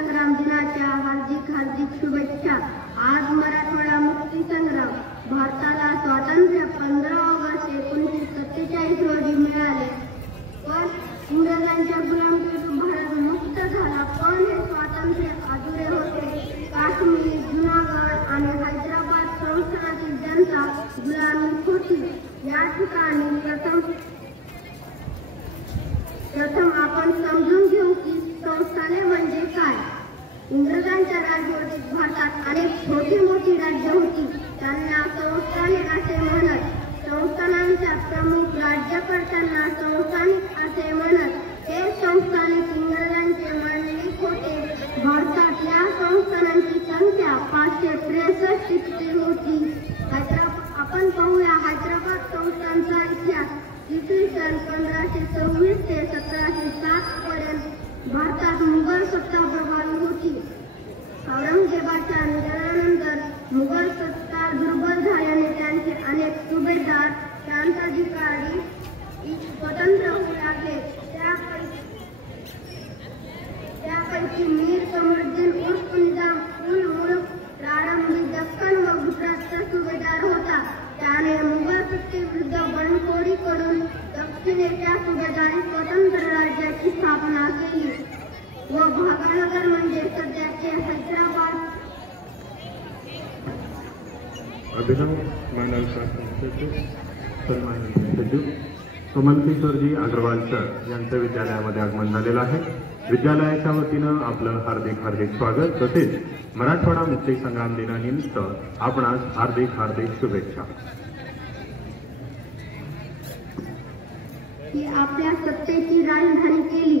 संग्राम दिनाच्या हार्दिक हार्दिक शुभेच्छा। आज मराठवाडा मुक्ती संग्राम भारताला स्वातंत्र्य 15 ऑगस्ट 1947 रोजी मिळाले, पण इंग्रजांच्या गुलामीतून भारत मुक्त झाला। पण हे स्वातंत्र्य अधुरे होते। काश्मीर, जुनागड आणि हैदराबाद संस्थानातील जनता गुलामीत होती। या ठिकाणी प्रथम आपण समजून घेऊ की संस्थाने म्हणजे काय। इंग्रजांच्या राजवटीत भारतात अनेक छोटी मोठी राज्य होती, त्यांना संस्थाने असे म्हणत। संस्थानांच्या प्रमुख राज्यकर्त्यांना संस्थानिक असे म्हणत। हे संस्थानिक इंग्रजांचे मांडलिक होते। भारतात या संस्थानांची संख्या 563 इतकी होती। आपण पाहूया हैदराबाद संस्थानचा इतिहास। इसवी सन 1526 ते 1707 पर्यंत भारतात मुघल सत्ता प्रभावी होती। औरंगजेबाच्या निधनानंतर मुघल सत्ता दुर्बल झाल्याने त्यांचे अनेक सुभेदार प्रांताधिकारी स्वतंत्र होऊ लागले। त्यापैकी मीर कमरुद्दीन उर्फ निजाम उल मुल्क प्रारंभी दख्खन व गुजरातचा सुभेदार होता। त्याने मुघल सत्तेविरुद्ध बंडखोरी करून दक्षिणेच्या सुभेदारी स्वतंत्र राज्याची स्थापना केली व भागनगर म्हणजे सध्याचे हैदराबाद। अभिनव मानव शास्त्र सचिव सुमनकिशोरजी अग्रवाल सर यांचं विद्यालयामध्ये आगमन झालेलं आहे। विद्यालयाच्या वतीनं आपलं हार्दिक हार्दिक स्वागत, तसेच मराठवाडा मुक्ती संग्राम दिनानिमित्त आपणास हार्दिक हार्दिक शुभेच्छा। ही आपल्या सत्तेची राजधानी केली।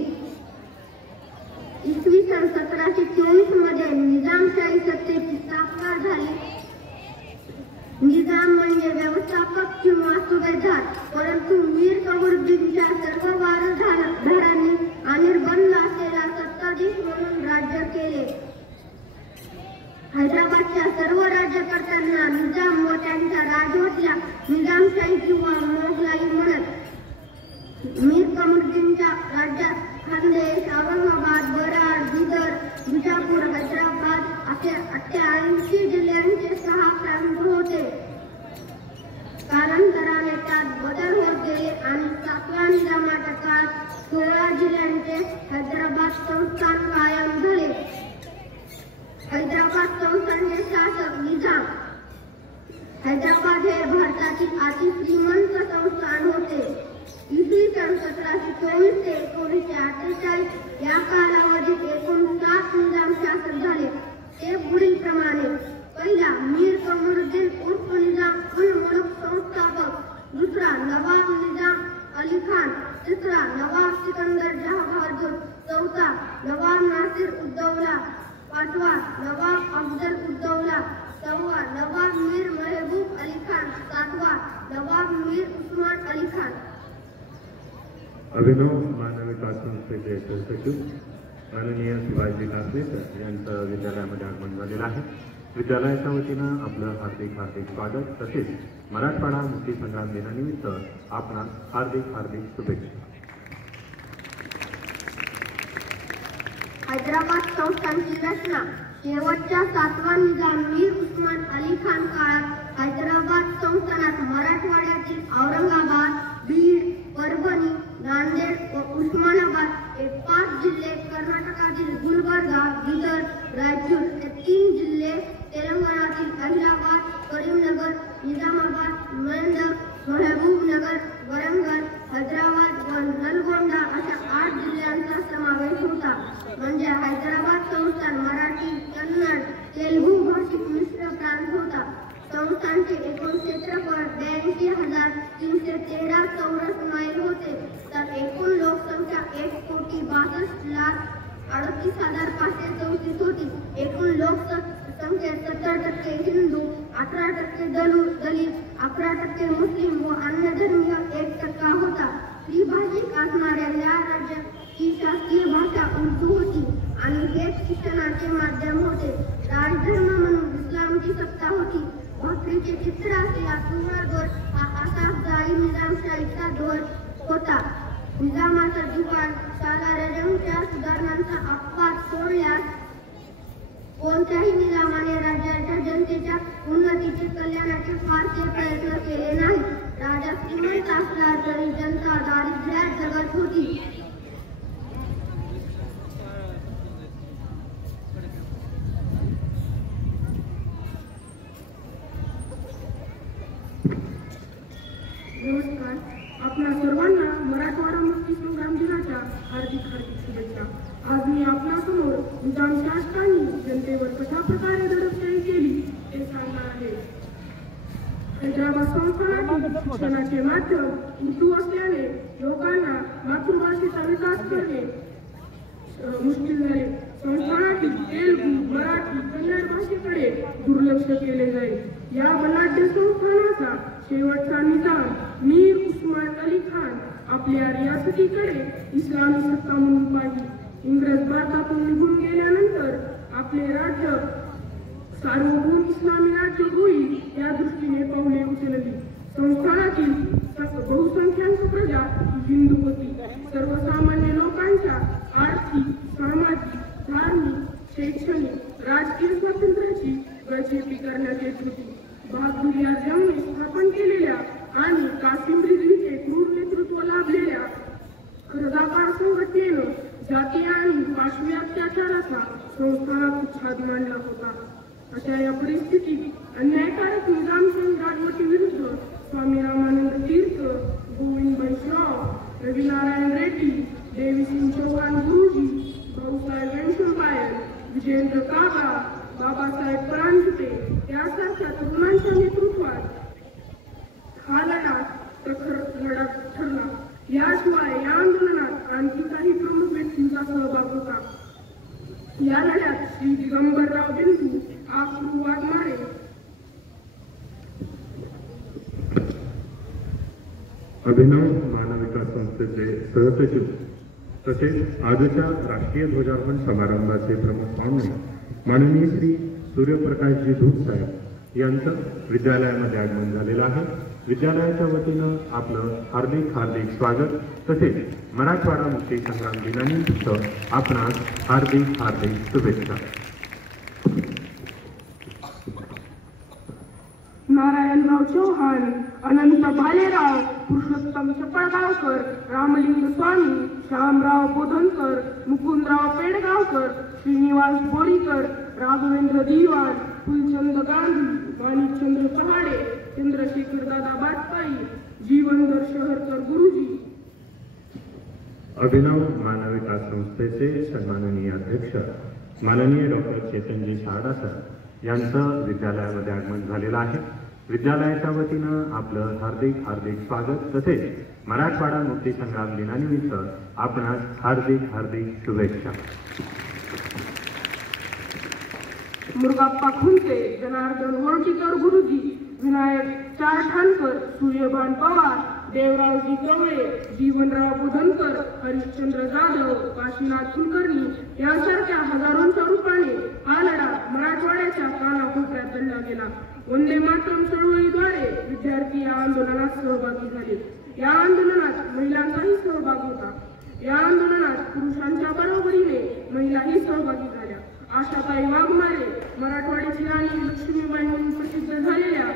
इसवी सन 1724 मध्ये निजामशाही सत्तेची स्थापना झाली। निजाम म्हणजे व्यवस्थापक किंवा सुभेदार, परंतु मीर कमरुद्दीनच्या सर्व वारसदारांनी अनिर्बंध असलेला सत्ताधीश म्हणून राज्य केले। हैदराबादच्या सर्व राज्यकर्त्यांना निजाम व त्यांच्या राजवटीला निजामशाही किंवा मोगलाई म्हणत। मीर कमरुद्दीनच्या राज्यात खानदेश, औरंगाबाद, बराड, बिदर, बिजापूर, हैदराबाद असे 88 जिल्ह्यांचे 6 प्रांत होते। कालांतराने त्यात बदल होत गेले आणि 7व्या निजामाच्या काळात 16 जिल्ह्यांचे हैदराबाद संस्थान कायम झाले। हैदराबाद संस्थानचे शासक निजाम। हैदराबाद हे भारतातील अति श्रीमंत संस्थान होते। इसवी सन 1724 ते 1948 या कालावधीत एकूण 7 निजाम शासक झाले। ते पुढील प्रमाणे: पहिला मीर कमरुद्दीन उर्फ निजाम उल मुल्क संस्थापक, दुसरा नवाब निजाम अली खान, तिसरा नवाब सिकंदर जहां बहादूर, चौथा नवाब नासिर उद्दौला, पाचवा नवाब अफजल उद्दौला, सहावा नवाब मीर महबूब अली खान, सातवा नवाब मीर उस्मान अली खान। अभिनव मानव विकास संस्थेचे सचिव माननीय शिवाजी कासलेकर यांचं विद्यालयामध्ये आगमन झालेलं आहे। विद्यालयाच्या वतीनं आपलं हार्दिक हार्दिक स्वागत, तसेच मराठवाडा मुक्ती संग्राम दिनानिमित्त आपणास हार्दिक हार्दिक शुभेच्छा। हैदराबाद संस्थानची रचना। शेवटच्या 7व्या निजाम मीर उस्मान अली खान काळात हैदराबाद संस्थानात मराठवाड्यातील औरंगाबाद, बीड, परभणी, नांदेड व उस्मानाबाद हे 5 जिल्हे, कर्नाटकातील गुलबर्गा, बिदर, रायचूर हे 3 जिल्हे, तेलंगणातील अलाहाबाद, करीमनगर, निजामाबाद, मेंढक, महबूबनगर, वरंगल, हैदराबाद व नलगोंडा अशा 8 जिल्ह्यांचा समावेश होता। म्हणजे हैदराबाद संस्थान मराठी, कन्नड, तेलुगू भाषिक मिश्र प्रांत होता। संस्थानचे एकूण क्षेत्रफळ 82,313 चौरस मैल होते, तर एकूण लोकसंख्या 1,38,534 होती। एकूण लोकसंख्येत 70% हिंदू, 18% दलित, 11% मुस्लिम व अन्य धर्मीय 1% होता। त्रिभाषिक असणाऱ्या या राज्याची शासकीय भाषा उर्दू होती आणि हेच शिक्षणाचे माध्यम होते। राजधर्म म्हणून इस्लामची सत्ता होती। भाकरीचे चित्र असलेला पिवळा ध्वज हा असाच जाळी निजामशाहीचा ध्वज होता। निजामाचा जुगाड साला रजमच्या सुधारणांचा अपवाद सोडल्यास कोणत्याही निजामाने राज्याच्या जनतेच्या उन्नतीचे कल्याणाचे फारसे प्रयत्न केले नाही. राजा श्रीमंत असला तरी जनता दारिद्र्यात जगत होती. नमस्कार. आपल्या सर्वांना मराठवाडा मुक्ती संग्राम दिनाच्या हार्दिक शुभेच्छा. आज मी आपल्यासमोर निजाम शासकांनी जनतेवर कशा प्रकारे दडपशाही केली ते सांगणार आहे. हैदराबाद संस्थानातील शिक्षणाचे माध्यम उर्दू असल्याने लोकांना मातृभाषेचा विकास करणे मुश्किल झाले. संस्थानातील तेलुगू, मराठी, कन्नड भाषेकडे दुर्लक्ष केले जाईल. या बलाढ्य संस्थानाचा शेवटचा निजाम मीर उस्मान अली खान आपल्या रियासतीकडे इस्लामी सत्ता म्हणून पाहिली. इंग्रज भारतातून निघून गेल्यानंतर आपले राज्य सार्वभौम इस्लामी राज्य होईल या दृष्टीने पावले उचलली. संस्थानातील बहुसंख्याक प्रजा हिंदू होती. सर्वसामान्य लोकांच्या आर्थिक, सामाजिक, धार्मिक, शैक्षणिक, राजकीय स्वातंत्र्याची गळचेपी करण्यात येत होती. बहादूर या जंगने स्थापन केलेल्या आणि कासिम रिजवीचे क्रूर नेतृत्व लाभलेल्या रझाकार संघटनेनं जाती आणि पाशवी अत्याचाराचा संस्थानात उच्छाद मांडला होता. अशा या परिस्थितीत अन्यायकारक निजामशाही राजवटीविरुद्ध स्वामी रामानंद तीर्थ, गोविंदभाई श्रॉफ, रविनारायण रेड्डी, देवीसिंग चौहान गुरुजी, भाऊसाहेब वेंकटपायल, विजेंद्र कागा, बाबासाहेब परांजपे यासारख्या तरुणांच्या नेतृत्वात हा लढा प्रखर लढा ठरला. याशिवाय या आंदोलनात आणखी काही प्रमुख व्यक्तींचा सहभाग होता. या लढ्यात श्री दिगंबरराव बिंदू, आखरू वाघमारे, अभिनव मानव विकास संस्थेचे सहसचिव तसेच आजच्या राष्ट्रीय ध्वजारोहण समारंभाचे प्रमुख पाहुणे माननीय श्री सूर्यप्रकाशजी धूप साहेब यांचं विद्यालयामध्ये आगमन झालेलं आहे. विद्यालयाच्या वतीनं आपलं हार्दिक हार्दिक स्वागत तसेच मराठवाडा मुक्ती संग्राम दिनानिमित्त आपणास हार्दिक हार्दिक शुभेच्छा. नारायणराव चौहान, अनंत भालेराव, पुरुषोत्तम चपळगावकर, रामलिंग स्वामी, श्यामराव बोधनकर, मुकुंदराव पेडगावकर, श्रीनिवास बोरीकर, राघवेंद्र दिवाण, फुलचंद गांधी, माणिकचंद्र पहाडे, चंद्रशेखर दादा बाजपाई, जीवनधर शहरकर गुरुजी. अभिनव मानव विकास संस्थेचे सन्माननीय अध्यक्ष माननीय डॉक्टर चेतनजी शारदा सर यांचं विद्यालयामध्ये आगमन झालेलं आहे. विद्यालयाच्या वतीनं आपलं हार्दिक हार्दिक स्वागत तसेच मराठवाडा मुक्ती संग्राम दिनानिमित्त आपणास हार्दिक हार्दिक शुभेच्छा. मुरगाप्पा खुंटे, जनार्दन होळकीकर गुरुजी, विनायक चारठाणकर, सूर्यभान पवार, देवरावजी कवळे, जीवनराव बोधनकर, हरिश्चंद्र जाधव, काशीनाथ कुलकर्णी यासारख्या हजारोंच्या रूपाने हा लढा मराठवाड्याच्या कानाकोपऱ्यात लढला गेला. वंदे मातरम चळवळीद्वारे विद्यार्थी या आंदोलनात सहभागी झाले. या आंदोलनात महिलांचाही सहभाग होता. या आंदोलनात पुरुषांच्या बरोबरीने महिलाही सहभागी झाल्या. आशाताई वाघमारे, मराठवाड्याची राणी लक्ष्मीबाई म्हणून प्रसिद्ध झालेल्या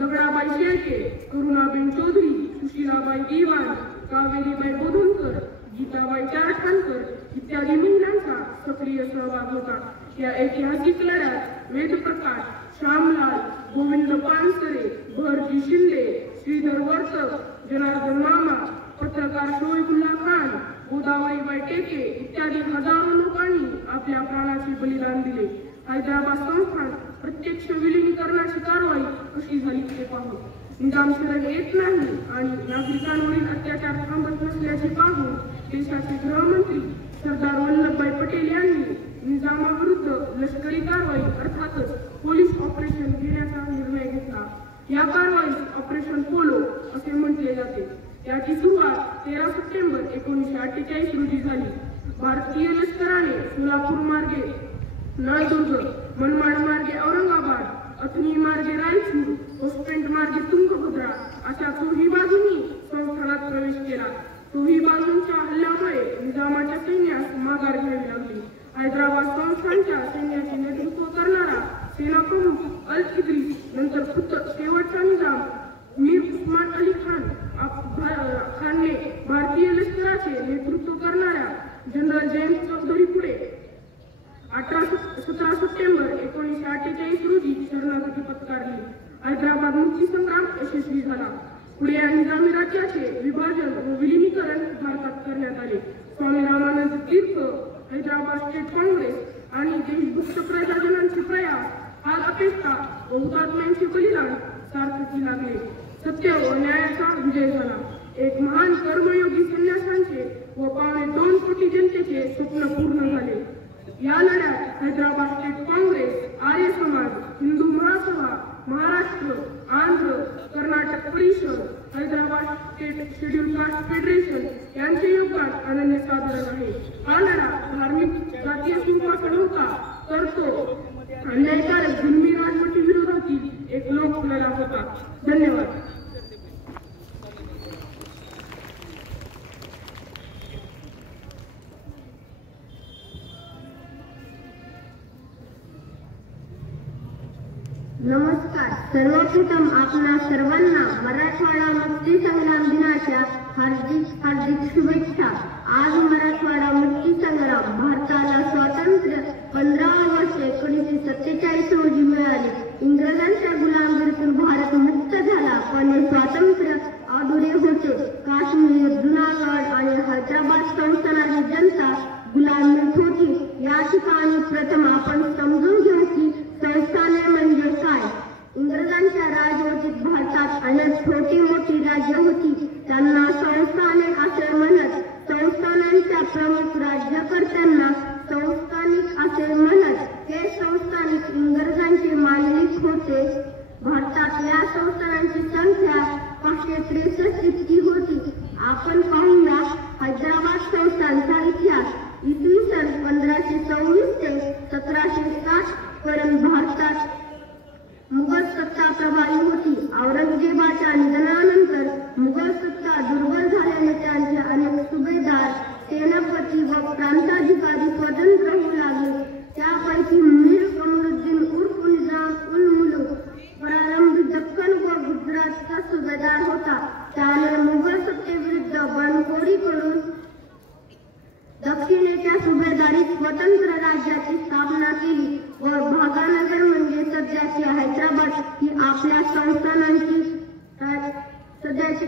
दगडाबाई शेळके, करुणाबेन चौधरी, सुशीलाबाई दिवाण, कावेरीबाई बोधनकर, गीताबाई चारठाणकर इत्यादी महिलांचा सक्रिय सहभाग होता. या ऐतिहासिक लढ्यात वेदप्रकाश, श्यामलाल, गोविंद पानसरे, भरजी शिंदे, श्रीधर वर्तक, जनार्दन मामा, पत्रकार शोएबुल्ला खान, गोदावरीबाई टेके इत्यादी हजारो लोकांनी आपल्या प्राणाचे बलिदान दिले. हैदराबाद संस्थान प्रत्यक्ष विलिनीकरणाची कारवाई कशी झाली ते पाहू. निजाम शरण येत नाही आणि नागरिकांवरील अत्याचार थांबत नसल्याचे पाहून देशाचे गृहमंत्री सरदार वल्लभभाई पटेल यांनी निजामाविरुद्ध लष्करी कारवाई अर्थातच पोलीस ऑपरेशन घेण्याचा निर्णय घेतला. या कारवाईस ऑपरेशन पोलो असे म्हटले जाते. याची सुरुवात 13 सप्टेंबर 1948 रोजी झाली. भारतीय लष्कराने सोलापूर मार्गे नळदुर्ग, मनमाड मार्गे औरंगाबाद, अथणी मार्गे रायचूर, होस्पेंट मार्गे तुंगभद्रा अशा चोही बाजूंनी संस्थानात प्रवेश केला. चोही बाजूंच्या हल्ल्यामुळे निजामाच्या सैन्यास माघार घ्यावी लागली हैदराबाद संस्थानच्या सैन्याचे नेतृत्व करणारा सेनाप्रमुख अल इद्रीस, नंतर खुद्द शेवटचा निजाम मीर उस्मान अली खानने भारतीय लष्कराचे नेतृत्व करणाऱ्या जनरल जेम्स चौधरी पुढे 17 सप्टेंबर 1948 रोजी शरणागती पत्करली. हैदराबाद मुक्ती संग्राम यशस्वी झाला. पुढे या निजामी राज्याचे विभाजन व विलीनीकरण भारतात करण्यात आले. स्वामी रामानंद तीर्थ, हैदराबाद स्टेट काँग्रेस आणि देशभक्त प्रजाजनांचे प्रयास, हाल अपेक्षा व हुतात्म्यांचे बलिदान सार्थकी लागले. सत्य व न्यायाचा विजय झाला. एक महान कर्मयोगी संन्यासांचे व 2.25 कोटी जनतेचे स्वप्न पूर्ण झाले. या लढ्यात हैदराबाद स्टेट काँग्रेस, आर्य समाज, हिंदू महासभा, महाराष्ट्र, आंध्र, कर्नाटक परिषद, Hyderabad state schedule caste federation यांचे योगदान अनन्यसाधारण आहे. हा लढा धार्मिक जातीय स्वरूपाचा नव्हता, तर तो अन्यायकारक जुलमी राजवटी विरोधातील एक लोकलढा होता. धन्यवाद. नमस्कार. सर्वप्रथम आपणा सर्वांना मराठवाडा मुक्ती संग्राम दिनाच्या हार्दिक हार्दिक शुभेच्छा. आज मराठवाडा मुक्ती संग्राम भारताला स्वातंत्र्य 15 वर्ष 1947 रोजी मिळाले. इंग्रजांच्या गुलामगिरीतून भारत मुक्त झाला, पण हे स्वातंत्र्य अधुरे होते. काश्मीर, जुनागड आणि हैदराबाद संस्थानाची जनता गुलामीत होती. या ठिकाणी प्रथम आपण समजून घेऊ की संस्थाने म्हणजे काय. इंग्रजांच्या राजवटीत भारतात अनेक छोटी मोठी राज्य होती. त्यांना संस्थाने असे म्हणत. संस्थानांच्या प्रमुख राज्यकर्त्यांना संस्थानिक असे म्हणत. हे संस्थानिक इंग्रजांचे मांडलिक होते. भारतात या संस्थानांची संख्या 563 इतकी होती. आपण पाहूया हैदराबाद संस्थानचा इतिहास. इसवी सन 1524 ते 1760 पर्यंत भारतात मुघल सत्ता प्रभावी होती. औरंगजेबाच्या निधनानंतर मुघल सत्ता दुर्बल झाल्याने त्यांचे अनेक सुभेदार, सेनापती व प्रांताधिकारी स्वतंत्र होऊ लागले. त्यापैकी मीर कमरुद्दीन उर्फ निजाम उल मुल्क प्रारंभी दख्खन व गुजरातचा सुभेदार होता. त्याने मुघल सत्तेविरुद्ध बंडखोरी करून दक्षिणेच्या सुभेदारीत स्वतंत्र राज्याची स्थापना केली व भागानगर म्हणजे सध्याची हैदराबाद ही आपल्या संस्थानांची सध्याची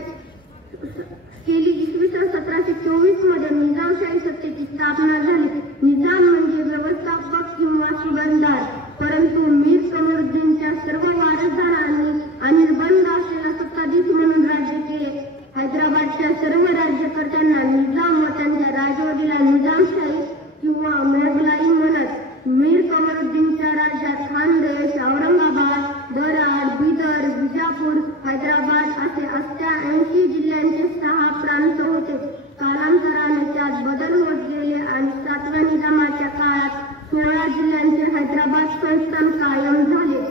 केली. इसवी सन 1724 मध्ये निजामशाही सत्तेची स्थापना झाली. निजाम म्हणजे व्यवस्थापक किंवा सुभेदार, परंतु मीर कमरुद्दीनच्या सर्व वारसदारांनी अनिर्बंध असलेला सत्ताधीश म्हणून राज्य केले. हैदराबादच्या सर्व राज्यकर्त्यांना निजाम व त्यांच्या राजवटीला निजामशाही किंवा मोगलाई म्हणत. मीर कमरुद्दीनच्या राज्यात खानदेश, औरंगाबाद, दराड, बिदर, विजापूर, हैदराबाद असे 80 जिल्ह्यांचे 6 प्रांत होते. कालांतराने त्यात बदल होत गेले आणि 7व्या निजामाच्या काळात 16 जिल्ह्यांचे हैदराबाद संस्थान कायम झाले.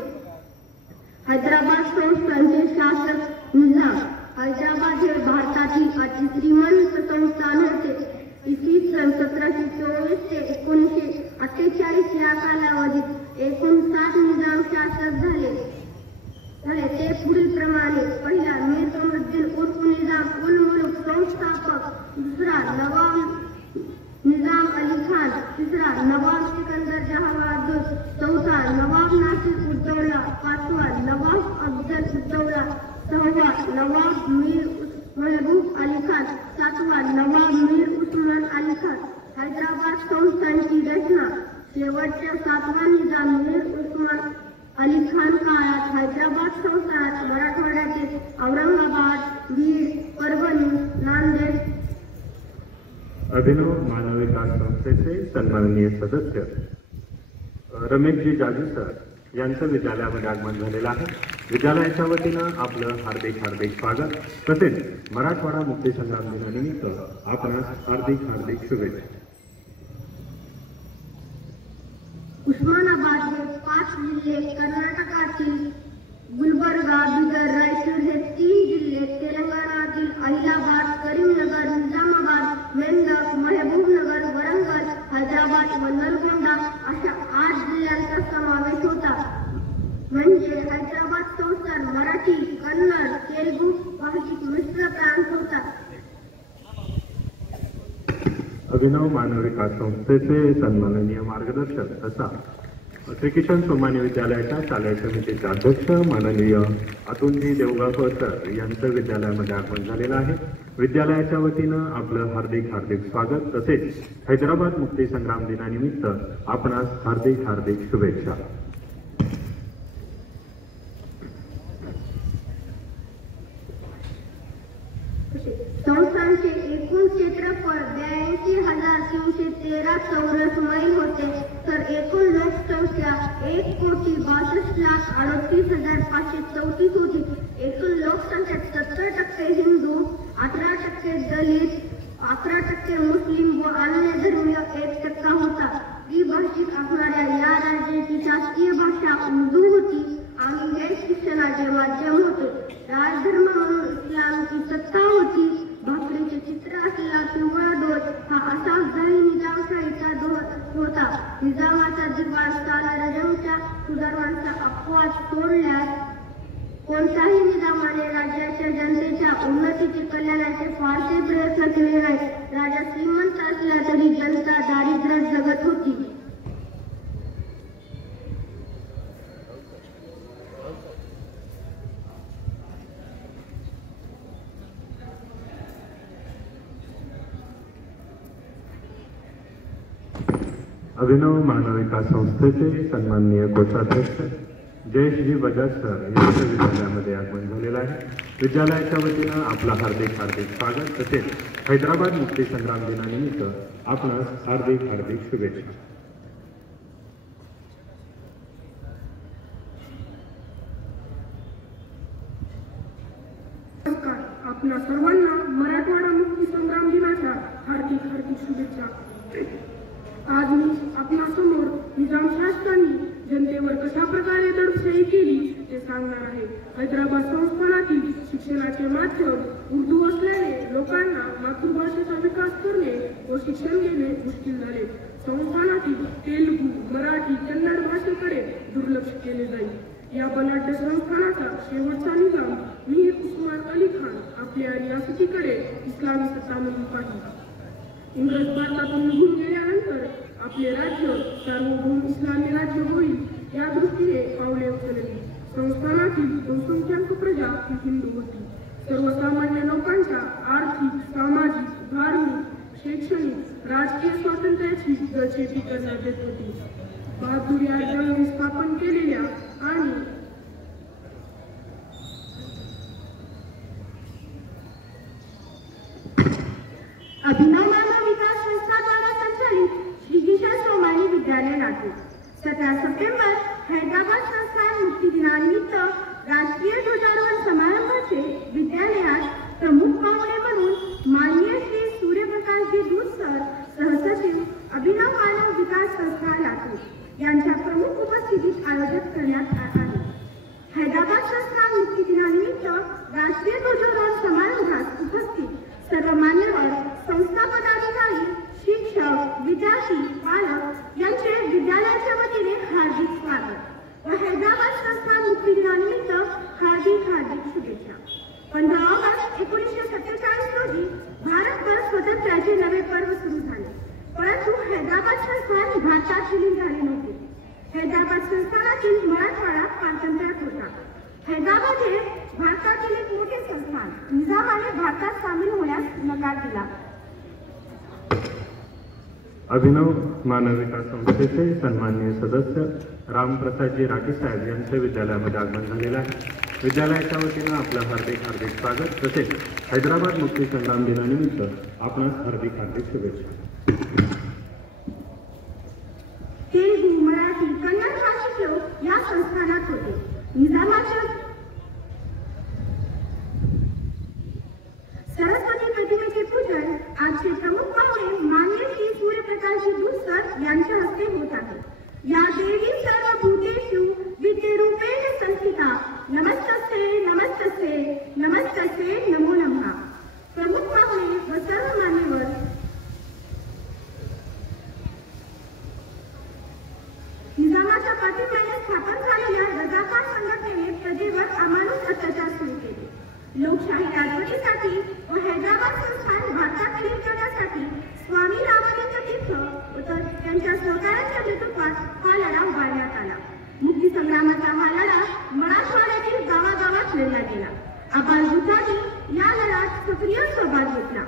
हैदराबाद संस्थानचे शासक निजाम. हैदराबाद हे भारतातील अतिश्रीमंत संस्थान होते. इसवी सन 1724 ते 1948 या कालावधीत एकूण 7 निजाम शासक झाले. ते पुढील प्रमाणे. पहिला मीर कमरुद्दीन उर्फ निजाम उल मुल्क संस्थापक. दुसरा नवाब निजाम अली खान. तिसरा नवाब सिकंदर जहां बहादूर. चौथा नवाब नासिर उद्दौला. पाचवा नवाब अफजल उद्दौला. सहावा नवाब मीर महबूब अली खान. सातवा नवाब मीर उस्मान अली खान. हैदराबाद संस्थानची रचना. शेवटच्या 7वा निजाम मीर उस्मान अली खान काळात हैदराबाद संस्थानात मराठवाड्यातील औरंगाबाद, बीड, परभणी, नांदेड. अभिनव मानव विकास संस्थेचे सन्माननीय सदस्य रमेशजी जाजू सर यांचं विद्यालयामध्ये आगमन झालेलं आहे. विद्यालयाच्या वतीनं आपलं हार्दिक हार्दिक स्वागत. तसेच मराठवाडा मुक्ती संग्राम दिनानिमित्त आपणास हार्दिक हार्दिक शुभेच्छा. उस्मानाबाद हे 5 जिल्हे, कर्नाटकातील गुलबर्गा, बिदर, रायचूर हे 3 जिल्हे, तेलंगणातील अलिबाग, करीमनगर, निजामाबाद, मेंढक, महबूबनगर, वरंगल, हैदराबाद व नलगोंडा अशा 8 जिल्ह्यांचा समावेश होता. म्हणजे हैदराबाद संस्थान मराठी, कन्नड, तेलुगू भाषिक मिश्र प्रांत होता. अभिनव मानव विकास संस्थेचे सन्माननीय मार्गदर्शक तथा श्रीकिशन सोमानी विद्यालयाच्या शालेय समितीचे अध्यक्ष माननीय अतुलजी देवगावकर सर यांचं विद्यालयामध्ये आगमन झालेलं आहे. विद्यालयाच्या वतीनं आपलं हार्दिक हार्दिक स्वागत तसेच हैदराबाद मुक्ती संग्राम दिनानिमित्त आपणास हार्दिक हार्दिक शुभेच्छा. संस्थानचे एकूण क्षेत्रफळ 82,313 चौरस मैल होते, तर एकूण लोकसंख्या 1,62,38,534 होती. एकूण लोकसंख्येत 70% हिंदू, 18% दलित, 11% मुस्लिम व अन्य धर्मीय 1% होता. द्विभाषिक असणाऱ्या या राज्याची शासकीय भाषा उर्दू होती आणि हे शिक्षणाचे माध्यम होते. राजधर्म म्हणून इस्लामची सत्ता होती. भाकरीचे चित्र असलेला पिवळा डोस हा असाफजाही निजामशाहीचा होता. निजामाचा दिवाळ सालारजंगच्या सुधारणांचा अपवाद सोडल्यास कोणत्याही निजामाने राज्याच्या जनतेच्या उन्नतीचे कल्याणाचे फारसे प्रयत्न केले नाही. राजा श्रीमंत असला तरी जनता दारिद्र्यात जगत होती. अभिनव मानव विकास संस्थेचे सन्माननीय कोषाध्यक्ष जयेशजी बजाज सर यांचं विद्यालयामध्ये आगमन झालेलं आहे. विद्यालयाच्या वतीनं आपलं हार्दिक हार्दिक स्वागत तसेच हैदराबाद मुक्ती संग्राम दिनानिमित्त आपणास हार्दिक हार्दिक शुभेच्छा. आपल्या सर्वांना मराठवाडा मुक्ती संग्राम दिनाच्या हार्दिक हार्दिक शुभेच्छा. आज मी आपणासमोर निजाम शासकांनी जनतेवर कशा प्रकारे दडपशाही केली ते सांगणार आहे. हैदराबाद संस्थानातील शिक्षणाचे माध्यम उर्दू असल्याने लोकांना मातृभाषेचा विकास करणे व शिक्षण घेणे मुश्किल झाले. संस्थानातील तेलुगू, मराठी, कन्नड भाषेकडे दुर्लक्ष केले जाईल. या बलाढ्य संस्थानाचा शेवटचा निजाम मीर उस्मान अली खान आपल्या रियासतीकडे इस्लामी सत्ता म्हणून पाहिला. इंग्रज भारतातून निघून गेल्यानंतर आपले राज्य सार्वभौम इस्लामी राज्य होईल या दृष्टीने पावले उचलली. संस्थानातील बहुसंख्याक प्रजा ही हिंदू होती. सर्वसामान्य लोकांच्या आर्थिक, सामाजिक, धार्मिक, शैक्षणिक, राजकीय स्वातंत्र्याची गळचेपी करण्यात येत होती. बहादूर यांनी स्थापन केलेल्या आणि अभिनव मानव विकास संस्था द्वारा संचालित श्रीकिशन सोमानी विद्यालय लातूर 17 सप्टेंबर हैदराबाद संस्थान मुक्ती दिनानिमित्त राष्ट्रीय ध्वजारोहण समारंभाचे विद्यालयात प्रमुख पाहुणे म्हणून माननीय श्री सूर्यप्रकाशजी दूत सर, सहसचिव अभिनव मानव विकास संस्था लातूर यांच्या प्रमुख उपस्थितीत आयोजित करण्यात आले. हैदराबाद संस्थान मुक्ती दिनानिमित्त राष्ट्रीय ध्वजारोहण समारंभात उपस्थित सर्व मान्यवर, संस्था पदाधिकारी, शिक्षक, विद्यार्थी, पालक यांचे विद्यालयाच्या वतीने हार्दिक स्वागत व हैदराबाद संस्थान मुक्ती दिनानिमित्त हार्दिक हार्दिक शुभेच्छा. 15 ऑगस्ट 1947 रोजी भारतभर स्वातंत्र्याचे नवे पर्व सुरू झाले, परंतु हैदराबाद संस्थान भारतात विलीन झाले नव्हते. हैदराबाद संस्थानातील मराठवाडा पारतंत्र्यात होता. हैदराबाद हे भारतातील एक मोठे संस्थान. निजामाने भारतात सामील होण्यास नकार दिला. अभिनव मानव विकास संस्थेचे सन्माननीय सदस्य रामप्रसादजी राठी साहेब यांचं विद्यालयामध्ये आगमन झालेलं आहे. विद्यालयाच्या वतीनं आपलं हार्दिक हार्दिक स्वागत तसेच हैदराबाद मुक्ती संग्राम दिनानिमित्त आपणास हार्दिक हार्दिक शुभेच्छा. तेलुगू, मराठी, कन्नड भाषिक लोक या संस्थानात होते. निजामाच्या सरस्वती प्रतिमेचे पूजन आजचे प्रमुख पाहुणे मान्य श्री सूर्यप्रकाशजी दूत सर यांच्या हस्ते होत आहे. या देवी सर्वभूतेषु विद्यारूपेण संस्थिता नमस्तस्ते नमस्तस्ते नमस्तस्ते नमो नमः. प्रमुख पाहुणे व सर्व मान्यवर बुद्धाच्या पाठिंब्याने स्थापन झालेल्या रजाकार संघटनेने प्रजेवर अमानुष अत्याचार सुरू केले. लोकशाही राजवटीसाठी व हैदराबाद संस्थान भारतात विलीन करण्यासाठी स्वामी रामानंद तीर्थ व त्यांच्या सहकाऱ्यांच्या नेतृत्वात हा लढा उभारण्यात आला. मुक्ती संग्रामाचा हा लढा मराठवाड्यातील गावागावात लढला गेला. अपार बुद्धांनी या लढ्यात सक्रिय सहभाग घेतला.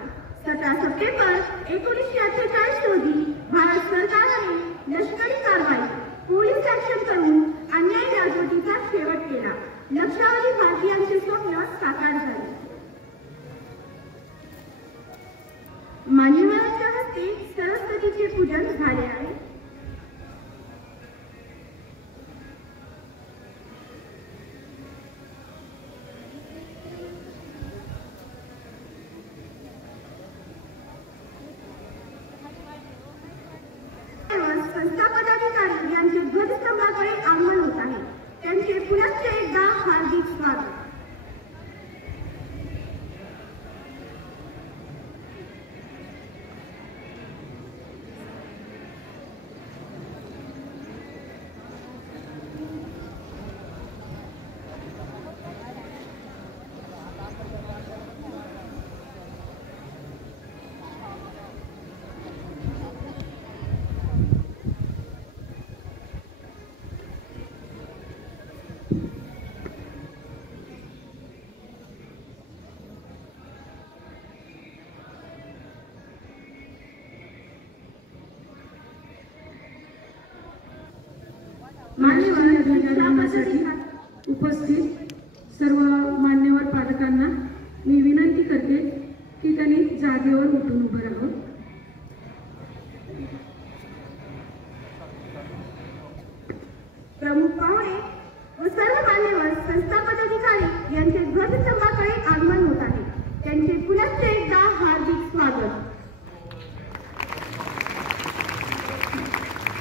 17 सप्टेंबर 1948 रोजी भारत सरकारने लष्करी कारवाई, पोलीस ऍक्शन करून अन्यायी राजवटीचा शेवट केला. लक्षावधी भारतीयांचे स्वप्न साकार झाले. मान्यवरांच्या हस्ते सरस्वतीचे पूजन झाले आहे. संस्था पदाधिकारी यांचे ध्वजस्तंभाकडे आगमन होत आहे. त्यांचे पुनश्च एकदा हार्दिक स्वागत. मान्यवर ध्वजारोहणासाठी उपस्थित सर्व मान्यवर पालकांना मी विनंती करते की त्यांनी जागेवर उठून उभं राहावं. प्रमुख पाहुणे व सर्व मान्यवर संस्था पदाधिकारी यांचे ध्वजस्तंभाकडे आगमन होत आहे. त्यांचे पुनश्च एकदा हार्दिक स्वागत.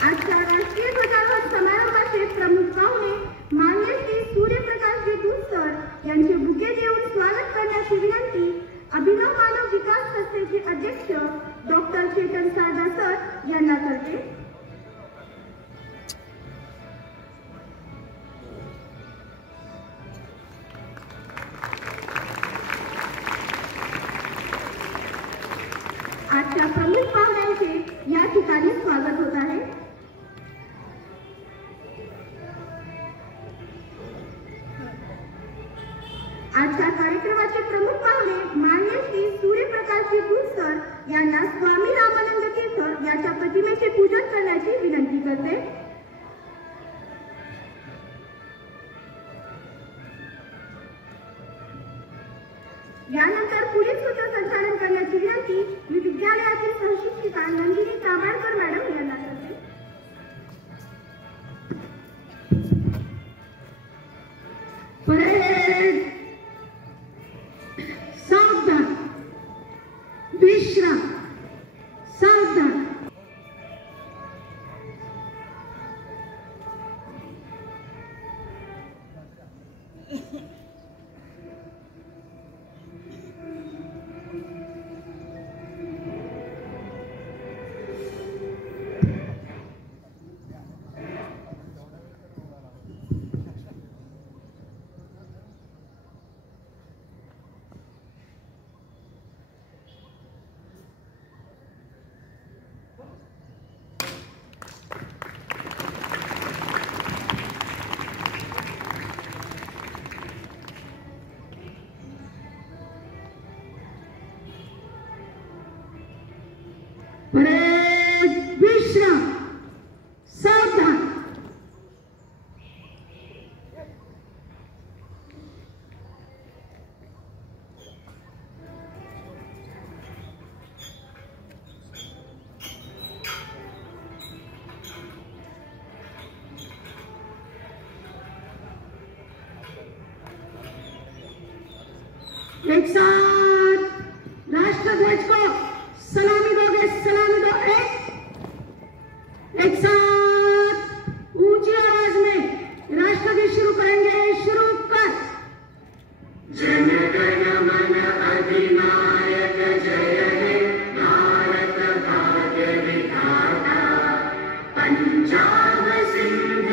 आजच्या राष्ट्रीय ध्वजारोहण समारंभाचे प्रमुख पाहुणे मान्य श्री सूर्यप्रकाशजी दूत सर यांचे बुके देऊन स्वागत करण्याची विनंती अभिनव मानव विकास संस्थेचे अध्यक्ष डॉक्टर चेतन सारदा सर यांना करते. आजच्या प्रमुख पाहुण्यांचे या ठिकाणी स्वागत होत आहे. आजच्या कार्यक्रमाचे प्रमुख पाहुणे मान्य श्री सूर्यप्रकाशजी दूत सर यांना स्वामी रामानंद तीर्थ यांच्या प्रतिमेचे पूजन करण्याची विनंती करते. यानंतर पुढील सूत्रसंचालन करण्याची विनंती मी विद्यालयातील सहशिक्षिका नंदिनी काबाडकर मॅडम यांना करते. परेड, सावधान, विश्राम, सावधान. परेड, विश्राम, सावधान. एक साथ राष्ट्रध्वज को सलामी दोगे, सलामी दो. एक साथ ऊंची आवाज में राष्ट्रगीत शुरू करेंगे. शुरू कर. जन गण मन अधिनायक जय हे भारत भाग्य विधाता. पंजाब सिंध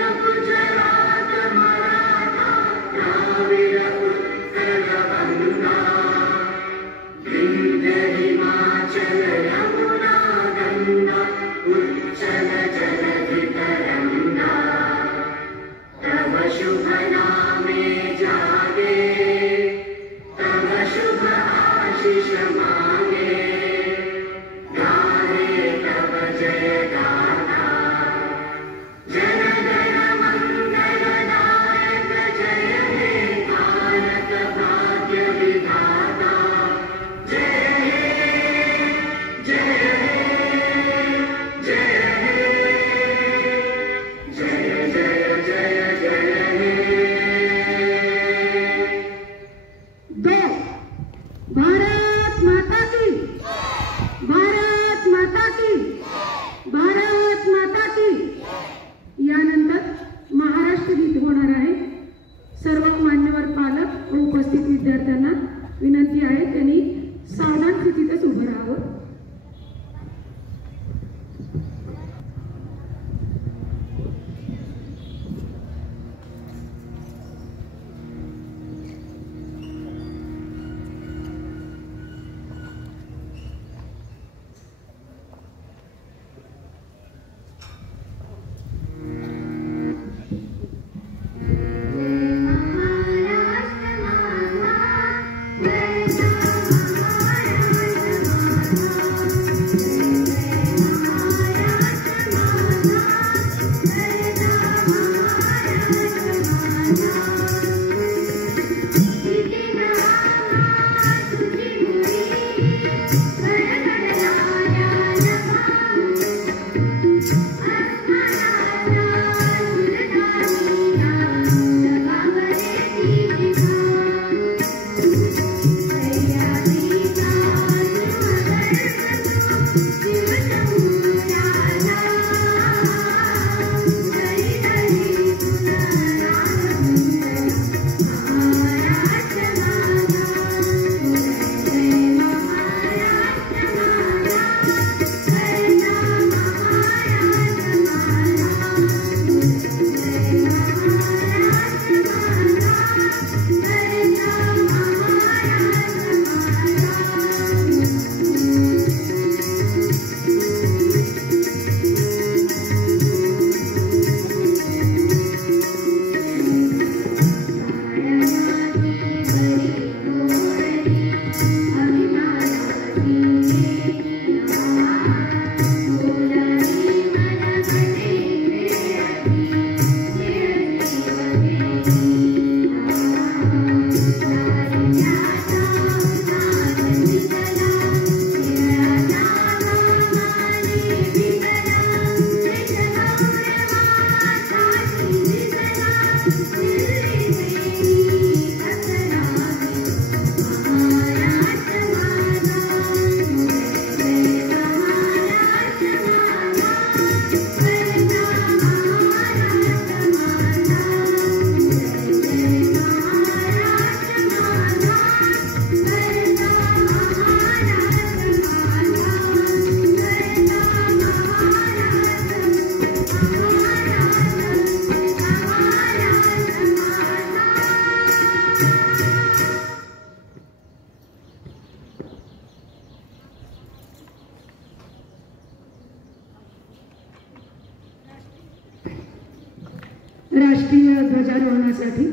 राष्ट्रीय ध्वजारोहणासाठी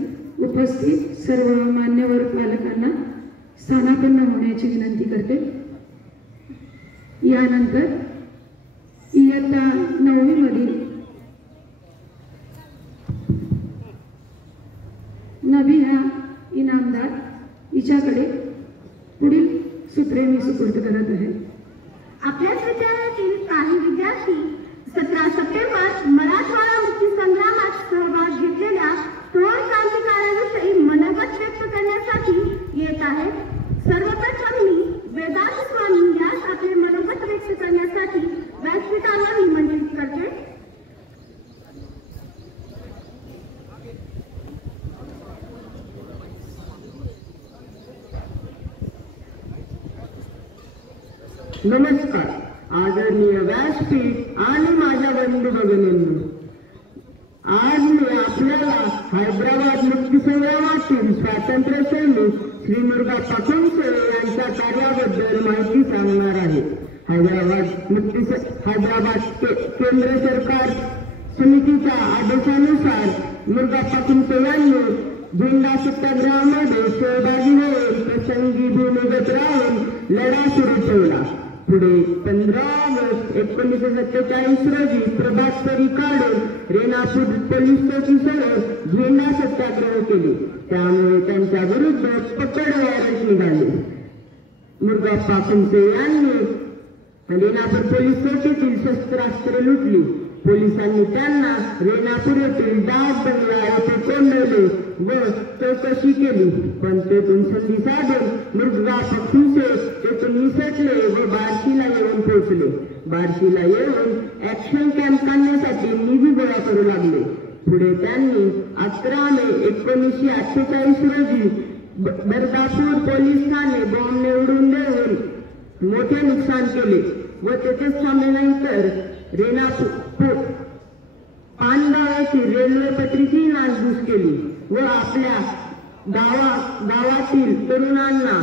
उपस्थित सर्व मान्यवर पालकांना स्थानापन्न होण्याची विनंती करते. यानंतर इयत्ता 9वी मधील नबिहा इनामदार हिच्याकडे पुढील सूत्रे मी सुपूर्द करत आहे. आपल्याच विद्यालयातील काही विद्यार्थी 17 सप्टेंबर मराठवाडा मुक्ती संग्रामात सहभाग घेतलेल्या थोर क्रांतिकारकांविषयी मनोगत व्यक्त करण्यासाठी येत आहेत. सर्वप्रथम मी वेदांत स्वामी यास आपले मनोगत व्यक्त करण्यासाठी व्यासपीठावर निमंत्रित करते. नमस्कार आदरणीय व्यासपीठ आणि माझ्या बंधू भगिनींनो, आज मी आपल्याला हैदराबाद मुक्ती संग्रामातील स्वातंत्र्य सैनिक श्री मुरगप्पा खुमसे यांच्या कार्याबद्दल माहिती सांगणार आहे. हैदराबाद केंद्र सरकार समितीच्या आदेशानुसार मुरगप्पा खुमसे यांनी झेंडा सत्याग्रहामध्ये सहभागी होऊन प्रसंगी भूमिगत राहून लढा सुरू ठेवला. पुढे 15 ऑगस्ट 1947 रोजी प्रभात फेरी काढून रेणापूर पोलीस चौकीसह झेंडा सत्याग्रह केले. त्यामुळे त्यांच्या विरुद्ध पकड वॉरंट निघाले. मुरगप्पा खुमसे यांनी रेणापूर पोलीस चौकीतील शस्त्रास्त्रे लुटली. पोलिसांनी त्यांना रेणापूर येथील डाक बंगला येथे कोंडवले व चौकशी केली, पण तेथून संधी साधून मुरगप्पा खुमसे तेथून निसटले व बार्शीला येऊन पोहोचले. बार्शीला येऊन ऍक्शन कॅम्प काढण्यासाठी निधी गोळा करू लागले. पुढे त्यांनी 11 मे 1948 रोजी बर्दापूर पोलीस ठाणे बॉम्बने उडवून देऊन मोठे नुकसान केले व तेथेच थांबले नाही तर रेणापूर पानगाव येथील रेल्वे पत्रीची नासधूस केली व आपल्या गावातील तरुणांना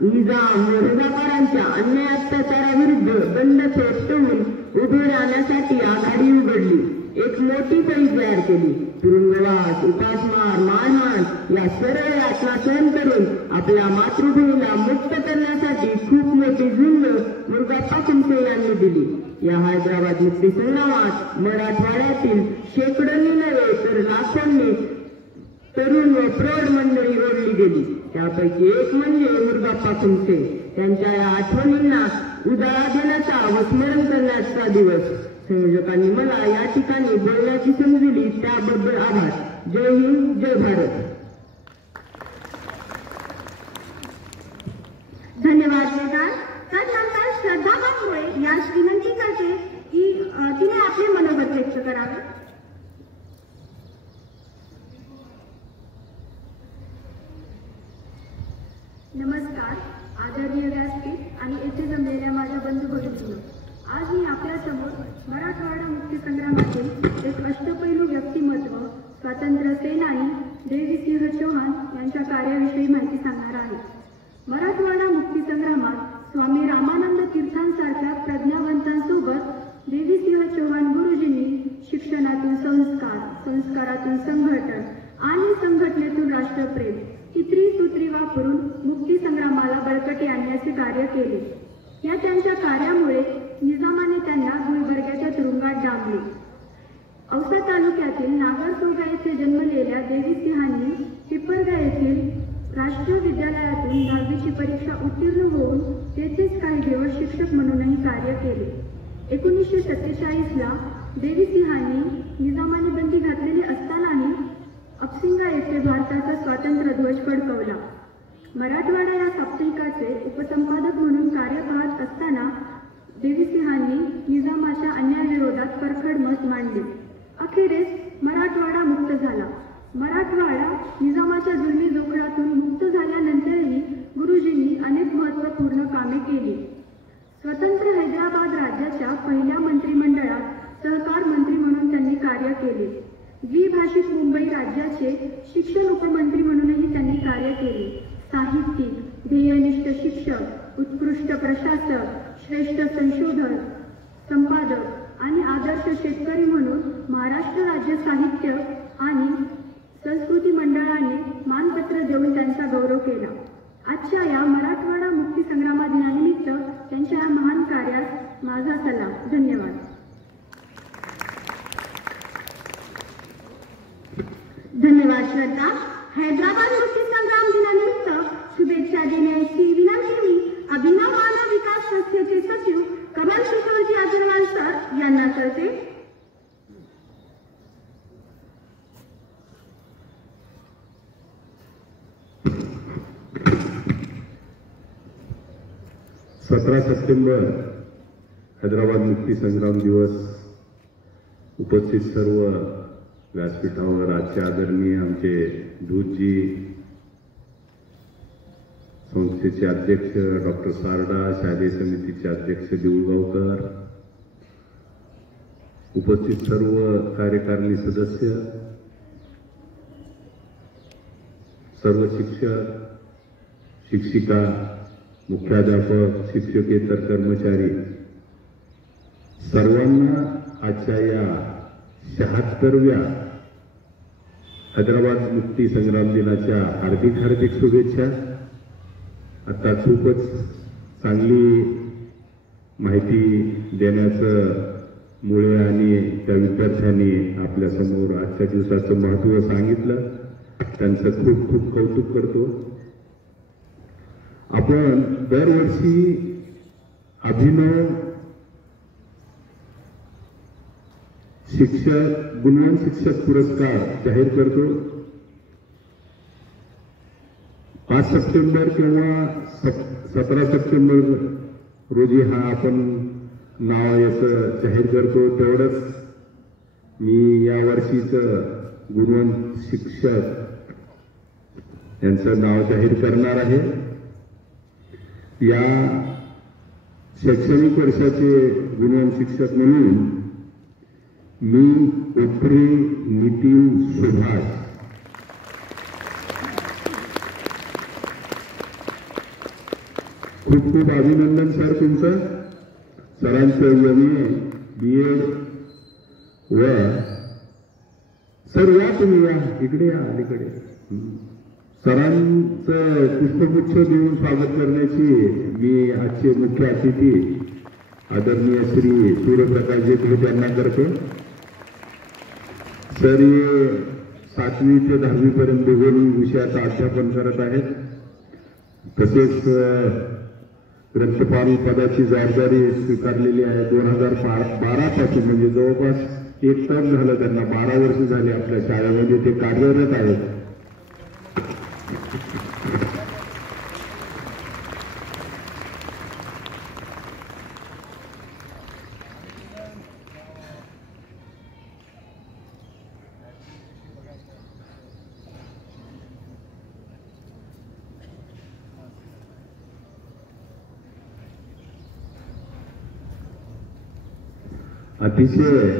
निजाम व रजाकारांच्या अन्याय अत्याचाराविरुद्ध बंड पेटवून उभे राहण्यासाठी आघाडी उघडली. एक मोठी फौज तयार केली. तुरुंगवास, उपासमार, मारहाण या सर्व यातना सहन करून आपल्या मातृभूमीला मुक्त करण्यासाठी खूप मोठी झुंज मुरगप्पा खुमसे यांनी दिली. या हैदराबाद मुक्ती संग्रामात मराठवाड्यातील शेकडोंनी नव्हे तर लाखोंनी तरुण व प्रौढ मंडळी ओढली गेली. त्यापैकी एक म्हणजे मुरगप्पा खुमसे. त्यांच्या या आठवणींना उजाळा देण्याचा व स्मरण करण्याचा दिवस. संयोजकांनी मला या ठिकाणी बोलण्याची संधी दिली त्याबद्दल आभार. जय हिंद, जय भारत. धन्यवाद वेदांत. त्यानंतर श्रद्धा बांबोळे यास विनंती करते की तिने आपले मनोगत व्यक्त करावे. नमस्कार आदरणीय व्यासपीठ आणि येथे जमलेल्या माझ्या बंधू भगिनींनो, आज मी आपल्यासमोर मराठवाडा मुक्ती संग्रामातील एक अष्टपैलू व्यक्तिमत्व स्वातंत्र्य सेनानी देवीसिंह चौहान यांच्या कार्याविषयी माहिती सांगणार आहे. मराठवाडा मुक्ती संग्रामात स्वामी रामानंद तीर्थांसारख्या प्रज्ञावंतांसोबत देवीसिंह चौहान गुरुजींनी शिक्षणातून संस्कार, संस्कारातून संघटन आणि संघटनेतून राष्ट्रप्रेम ही त्रिसूत्री वापरून मुक्ती संग्रामाला बळकटी आणण्याचे कार्य केले. या त्यांच्या कार्यामुळे निजामाने त्यांना गुलबर्ग्याच्या तुरुंगात डांबले. औसा तालुक्यातील नागरसोगा येथे जन्मलेल्या देवी सिंहांनी पिपरगा येथील राष्ट्रीय विद्यालयातून 10वीची परीक्षा उत्तीर्ण होऊन तेथेच काही दिवस शिक्षक म्हणूनही कार्य केले. 1947ला देवी सिंहांनी निजामाने बंदी घातलेली असतानाही अपसिंगा येथे भारताचा स्वातंत्र्य ध्वज फडकवला. मराठवाडा या साप्ताहिकाचे उपसंपादक म्हणून कार्य पाहत असताना देवी सिंहांनी निजामाच्या अन्यायाविरोधात परखड मत मांडले. अखेरीस मराठवाडा मुक्त झाला. मराठवाडा निजामाच्या जुलमी जोखडातून मुक्त झाल्यानंतरही गुरुजींनी अनेक महत्त्वपूर्ण कामे केली. स्वतंत्र हैदराबाद राज्याच्या पहिल्या मंत्रिमंडळात सहकार मंत्री म्हणून त्यांनी कार्य केले. द्विभाषिक मुंबई राज्याचे शिक्षण उपमंत्री म्हणूनही त्यांनी कार्य केले. साहित्यिक, ध्येयनिष्ठ शिक्षक, उत्कृष्ट प्रशासक, श्रेष्ठ संशोधक, संपादक आणि आदर्श शेतकरी म्हणून महाराष्ट्र राज्य साहित्य आणि संस्कृती मंडळाने मानपत्र देऊन त्यांचा गौरव केला. आजच्या या मराठवाडा मुक्ती संग्राम दिनानिमित्त त्यांच्या या महान कार्यास माझा सलाम. धन्यवाद. धन्यवाद श्रद्धा. हैदराबाद मुक्ती संग्राम दिनानिमित्त शुभेच्छा देण्याची विनंती मी अभिनव मानव विकास संस्थेचे सचिव कमल किशोरजी अग्रवाल सर यांना करते. 17 सप्टेंबर हैदराबाद मुक्ती संग्राम दिवस. उपस्थित सर्व व्यासपीठावर आजचे आदरणीय आमचे दूधजी, संस्थेचे अध्यक्ष डॉक्टर सारडा, शालेय समितीचे अध्यक्ष देऊळगावकर, उपस्थित सर्व कार्यकारिणी सदस्य, सर्व शिक्षक, शिक्षिका, मुख्याध्यापक, शिक्षकेतर कर्मचारी, सर्वांना आजच्या या 76व्या हैदराबाद मुक्ती संग्राम दिनाच्या हार्दिक हार्दिक शुभेच्छा. आता खूपच चांगली माहिती देण्याचं मुळे आणि त्या विद्यार्थ्यांनी आपल्यासमोर आजच्या दिवसाचं महत्त्व सांगितलं. त्यांचं खूप खूप कौतुक करतो. आपण दरवर्षी अभिनव शिक्षक, गुणवान शिक्षक पुरस्कार जाहीर करतो. 5 सप्टेंबर किंवा 17 सप्टेंबर रोजी हा आपण नाव याचं जाहीर करतो. तेवढंच मी यावर्षीचं गुणवान शिक्षक यांचं नाव जाहीर करणार आहे. या शैक्षणिक वर्षाचे गुणवान शिक्षक म्हणून मी उपरे नितीन सुभाष खूप खूप अभिनंदन सर तुमचं. सरांचं MA, BEd व सर या तुम्ही या इकडे या अलीकडे. सरांचं पुष्पगुच्छ देऊन स्वागत करण्याची मी आजचे मुख्य अतिथी आदरणीय श्री सूर्यप्रकाशजी धोत यांना करतो. सर हे 7वी ते 10वी पर्यंत भूगोल विषयाचं अध्यापन करत आहेत. तसेच ग्रंथपाल पदाची जबाबदारी स्वीकारलेली आहे. 2012 पासून म्हणजे जवळपास 1 टर्म झालं त्यांना. 12 वर्ष झाली आपल्या शाळेमध्ये ते कार्यरत आहेत. अतिशय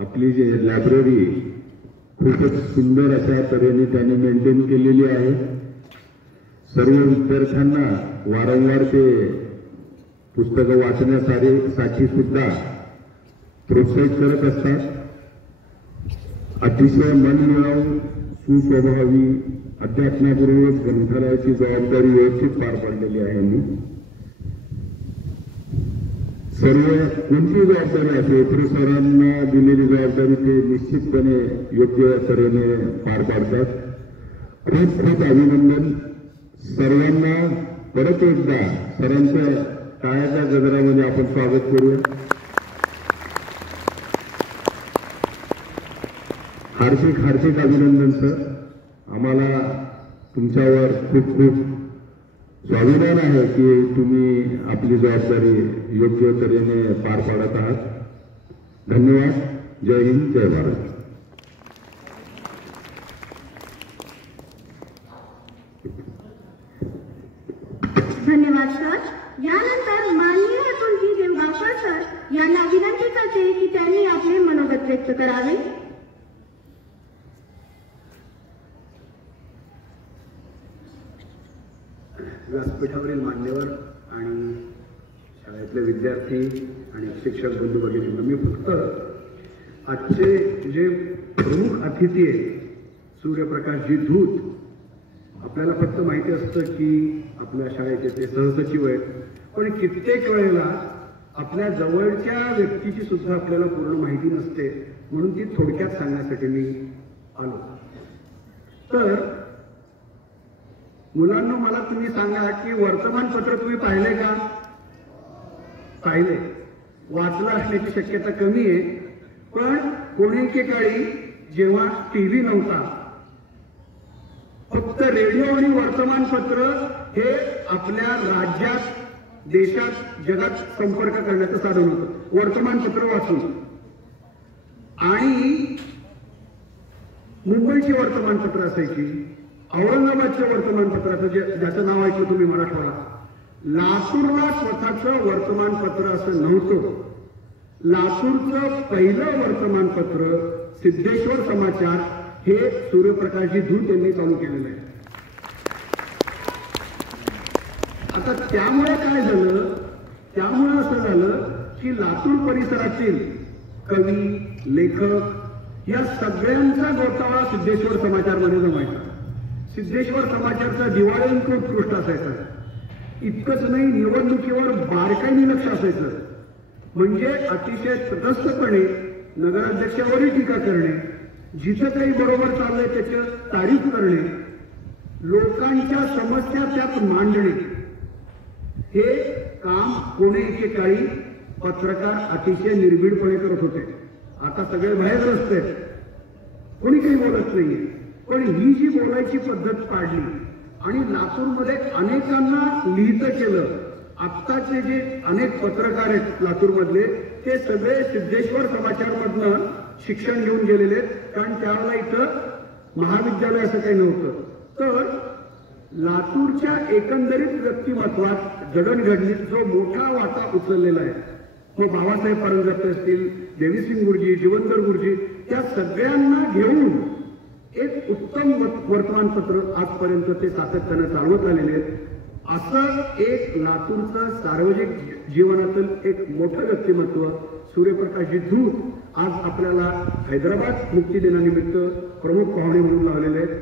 आपली जे लायब्ररी खूपच सुंदर अशा तऱ्हेने त्यांनी मेंटेन केलेली आहे. सर्व विद्यार्थ्यांना वारंवार ते पुस्तकं वाचण्यासाठी सुद्धा प्रोत्साहित करत असतात. अतिशय मनमिळावू, सुस्वभावी, अध्यात्मापूर्वक ग्रंथालयाची जबाबदारी व्यवस्थित पार पाडलेली आहे यांनी. सर्व कोणती जबाबदारी असेल तरी सरांना दिलेली जबाबदारी ते निश्चितपणे योग्य तऱ्हेने पार पाडतात. खूप खूप अभिनंदन सर्वांना. परत एकदा सरांच्या टाळ्याच्या गजरामध्ये आपण स्वागत करूया. हार्दिक हार्दिक अभिनंदन सर. आम्हाला तुमच्यावर खूप खूप स्वाभिमान आहे की तुम्ही आपली जबाबदारी योग्य तऱ्हेने पार पाडत आहात. धन्यवाद. जय हिंद, जय भारत. धन्यवाद सर. यानंतर माननीय अतुलजी देवगावकर सर यांना विनंती करते की त्यांनी आपले मनोगत व्यक्त करावे. व्यासपीठावरील मान्यवर आणि शाळेतले विद्यार्थी आणि शिक्षक बंधू भगिनींना मी फक्त आजचे जे प्रमुख अतिथी आहेत सूर्यप्रकाशजी धूत, आपल्याला फक्त माहिती असतं की आपल्या शाळेचे ते सहसचिव आहेत, पण कित्येक वेळेला आपल्या जवळच्या व्यक्तीची सुद्धा आपल्याला पूर्ण माहिती नसते, म्हणून ती थोडक्यात सांगण्यासाठी मी आलो. तर मुलांना मला तुम्ही सांगा की वर्तमानपत्र तुम्ही पाहिले का? पाहिले. वाचलं असण्याची शक्यता कमी आहे, पण कोणीके काळी जेव्हा टीव्ही नव्हता, फक्त रेडिओ आणि वर्तमानपत्र हे आपल्या राज्यात, देशात, जगात संपर्क करण्याचं साधन होतं. वर्तमानपत्र वाचून. आणि मुंबईची वर्तमानपत्र असायची, औरंगाबादच्या वर्तमानपत्राचं ज्याचं नाव ऐकलं तुम्ही मराठवाडा. लातूरला स्वतःचं वर्तमानपत्र असं नव्हतं. लातूरचं पहिलं वर्तमानपत्र सिद्धेश्वर समाचार हे सूर्यप्रकाशजी धूत यांनी चालू केलेलं आहे. आता त्यामुळे काय झालं? त्यामुळे असं झालं की लातूर परिसरातील कवी, लेखक या सगळ्यांचा गोतावळा सिद्धेश्वर समाचारमध्ये जमायचा. सिद्धेश्वर समाचारचा दिवाळी उत्कृष्ट असायचा. इतकंच नाही, निवडणुकीवर बारकाईने लक्ष असायचं. म्हणजे अतिशय तटस्थपणे नगराध्यक्षावरही टीका करणे, जिथं काही बरोबर चाललंय त्याची तारीफ करणे, लोकांच्या समस्या त्यात मांडणे, हे काम कोणे एकेकाळी पत्रकार अतिशय निर्भीडपणे करत होते. आता सगळे बाहेर रस्ते, कोणी काही बोलत नाहीये. पण ही जी बोलायची पद्धत पाडली आणि लातूरमध्ये अनेकांना लिहितं केलं. आत्ताचे जे अनेक पत्रकार आहेत लातूरमधले, ते सगळे सिद्धेश्वर समाचारमधनं शिक्षण घेऊन गेलेले आहेत, कारण त्यावेळेला इथं महाविद्यालय असं काही नव्हतं. तर लातूरच्या एकंदरीत व्यक्तिमत्वात जडणघडणीत जो मोठा वाटा उचललेला आहे, मग बाबासाहेब परंजपे असतील, देवीसिंग गुरुजी, जीवनकर गुरुजी, त्या सगळ्यांना घेऊन एक उत्तम वर्तमानपत्र आजपर्यंत ते सातत्यानं चालवत आलेले आहेत. असं एक लातूरचं सार्वजनिक जीवनातील एक मोठं व्यक्तिमत्व सूर्यप्रकाशजी धूत आज आपल्याला हैदराबाद मुक्ती दिनानिमित्त प्रमुख पाहुणे म्हणून लावलेले आहेत.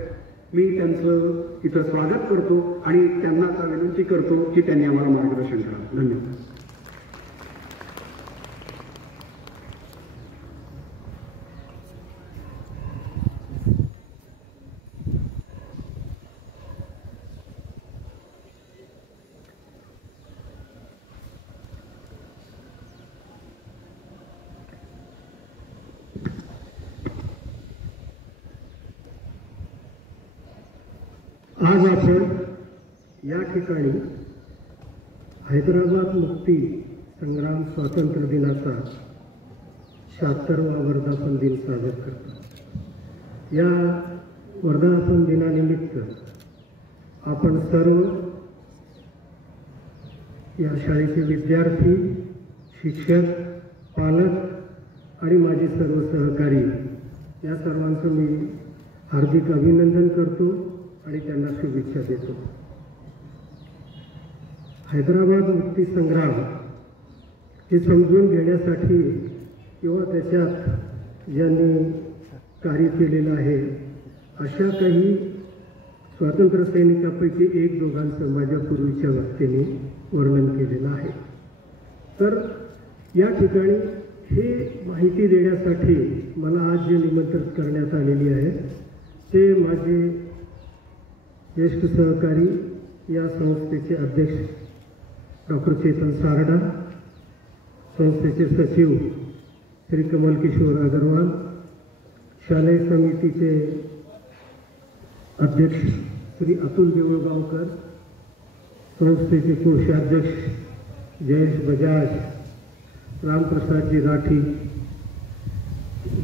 मी त्यांचं इथं स्वागत करतो आणि त्यांना आता विनंती करतो की त्यांनी आम्हाला मार्गदर्शन करावं. धन्यवाद. आज आपण या ठिकाणी हैदराबाद मुक्ती संग्राम स्वातंत्र्य दिनाचा 76वा वर्धापन दिन साजरा करतो. या वर्धापन दिनानिमित्त आपण सर्व या शाळेचे विद्यार्थी, शिक्षक, पालक आणि माझे सर्व सहकारी या सर्वांचं मी हार्दिक अभिनंदन करतो आणि त्यांना शुभेच्छा देतो. हैदराबाद मुक्ती संग्राम हे समजून घेण्यासाठी किंवा त्याच्यात ज्यांनी कार्य केलेलं आहे अशा काही स्वातंत्र्य सैनिकांपैकी एक दोघांचं माझ्या पूर्वीच्या वक्त्याने वर्णन केलेलं आहे. तर या ठिकाणी हे माहिती देण्यासाठी मला आज जे निमंत्रित करण्यात आलेली आहे ते माझे ज्येष्ठ सहकारी या संस्थेचे अध्यक्ष डॉक्टर चेतन सारडा, संस्थेचे सचिव श्री कमल किशोर अग्रवाल, शालेय समितीचे अध्यक्ष श्री अतुल देऊळगावकर, संस्थेचे कोषाध्यक्ष जयेश बजाज, रामप्रसादजी राठी,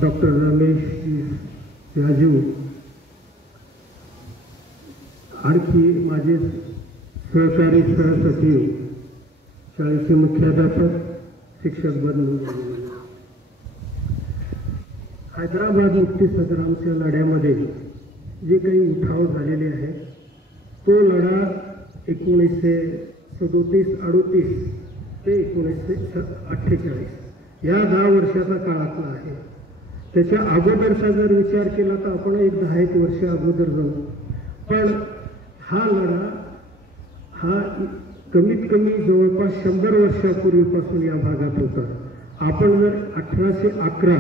डॉक्टर रमेशजी राजू, आणखी माझे सहकारी सहसचिव, शाळेचे मुख्याध्यापक, शिक्षक बंधू, हैदराबाद मुक्तीसंग्रामच्या लढ्यामध्ये जे काही उठाव झालेले आहेत तो लढा 1937-38 ते 1948 या 10 वर्षाचा काळातला आहे. त्याच्या अगोदरचा जर विचार केला तर आपण एक 10 वर्ष अगोदर जाऊ. पण हा लढा हा कमीत कमी जवळपास 100 वर्षापूर्वीपासून या भागात होता. आपण जर 1811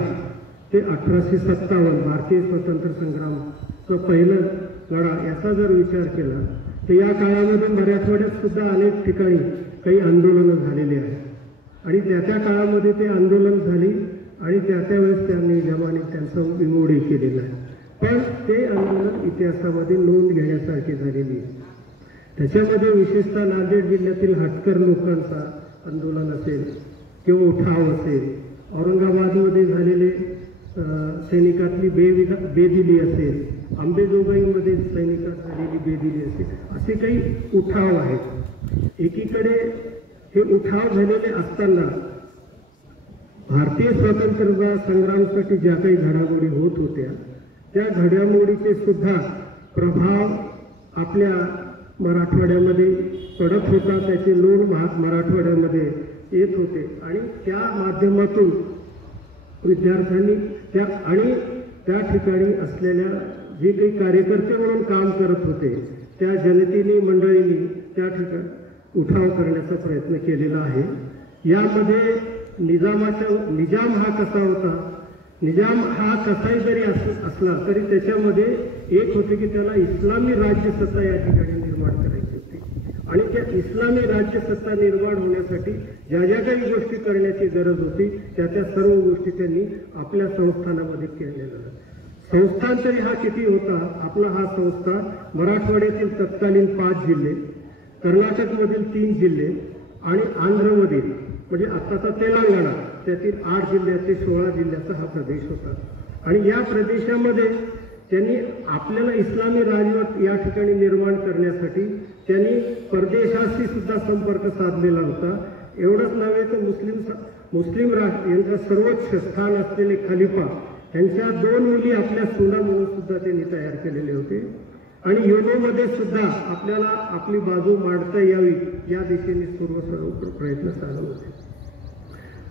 ते 1857 भारतीय स्वातंत्र्य संग्रामचं पहिलं लढा याचा जर विचार केला तर या काळामध्ये मराठवाड्यात सुद्धा अनेक ठिकाणी काही आंदोलनं झालेली आहेत आणि त्या काळामध्ये ते आंदोलन झाली आणि त्यावेळेस त्यांनी जमाने त्यांचा विमोडी केलेला आहे. पण ते आंदोलन इतिहासामध्ये नोंद घेण्यासारखी झालेली आहे. त्याच्यामध्ये विशेषतः नांदेड जिल्ह्यातील हटकर लोकांचा आंदोलन असेल किंवा उठाव असेल, औरंगाबादमध्ये झालेले सैनिकातली बेदिली असेल, अंबेजोगाईमध्ये सैनिकात झालेली बेदिली असेल, असे काही उठाव आहेत. एकीकडे हे उठाव झालेले असताना भारतीय स्वातंत्र्य संग्रामासाठी ज्या काही घडामोडी होत होत्या त्या घडामोडीचे सुद्धा प्रभाव आपल्या मराठवाड्यामध्ये पडत होता. त्याचे लोण मराठवाड्यामध्ये येत होते आणि त्या माध्यमातून विद्यार्थ्यांनी त्या ठिकाणी असलेल्या जे काही कार्यकर्ते म्हणून काम करत होते त्या जनतेने मंडळींनी त्या ठिकाणी उठाव करण्याचा प्रयत्न केलेला आहे. यामध्ये निजाम हा कसा होता, निजाम हा कसाही जरी असला तरी त्याच्यामध्ये एक होते की त्याला इस्लामी राज्यसत्ता या ठिकाणी निर्माण करायची होती आणि त्या इस्लामी राज्यसत्ता निर्माण होण्यासाठी ज्या ज्या काही गोष्टी करण्याची गरज होती त्या सर्व गोष्टी त्यांनी आपल्या संस्थानामध्ये केलेल्या. संस्थान तरी हा किती होता, आपला हा संस्थान मराठवाड्यातील तत्कालीन 5 जिल्हे, कर्नाटकमधील 3 जिल्हे आणि आंध्रमधील म्हणजे आत्ताचा तेलंगणा त्यातील 8 जिल्ह्याचे 16 जिल्ह्याचा हा प्रदेश होता. आणि या प्रदेशामध्ये त्यांनी आपल्याला इस्लामी राजवट या ठिकाणी निर्माण करण्यासाठी त्यांनी परदेशाशी सुद्धा संपर्क साधलेला होता. एवढंच नव्हे तर मुस्लिम राष्ट्र यांचा सर्वोच्च स्थान असलेले खलिफा यांच्या 2 मुली आपल्या सुना म्हणून सुद्धा त्यांनी तयार केलेले होते आणि युनोमध्ये सुद्धा आपल्याला आपली बाजू मांडता यावी या दिशेने सर्व प्रयत्न चालू होते.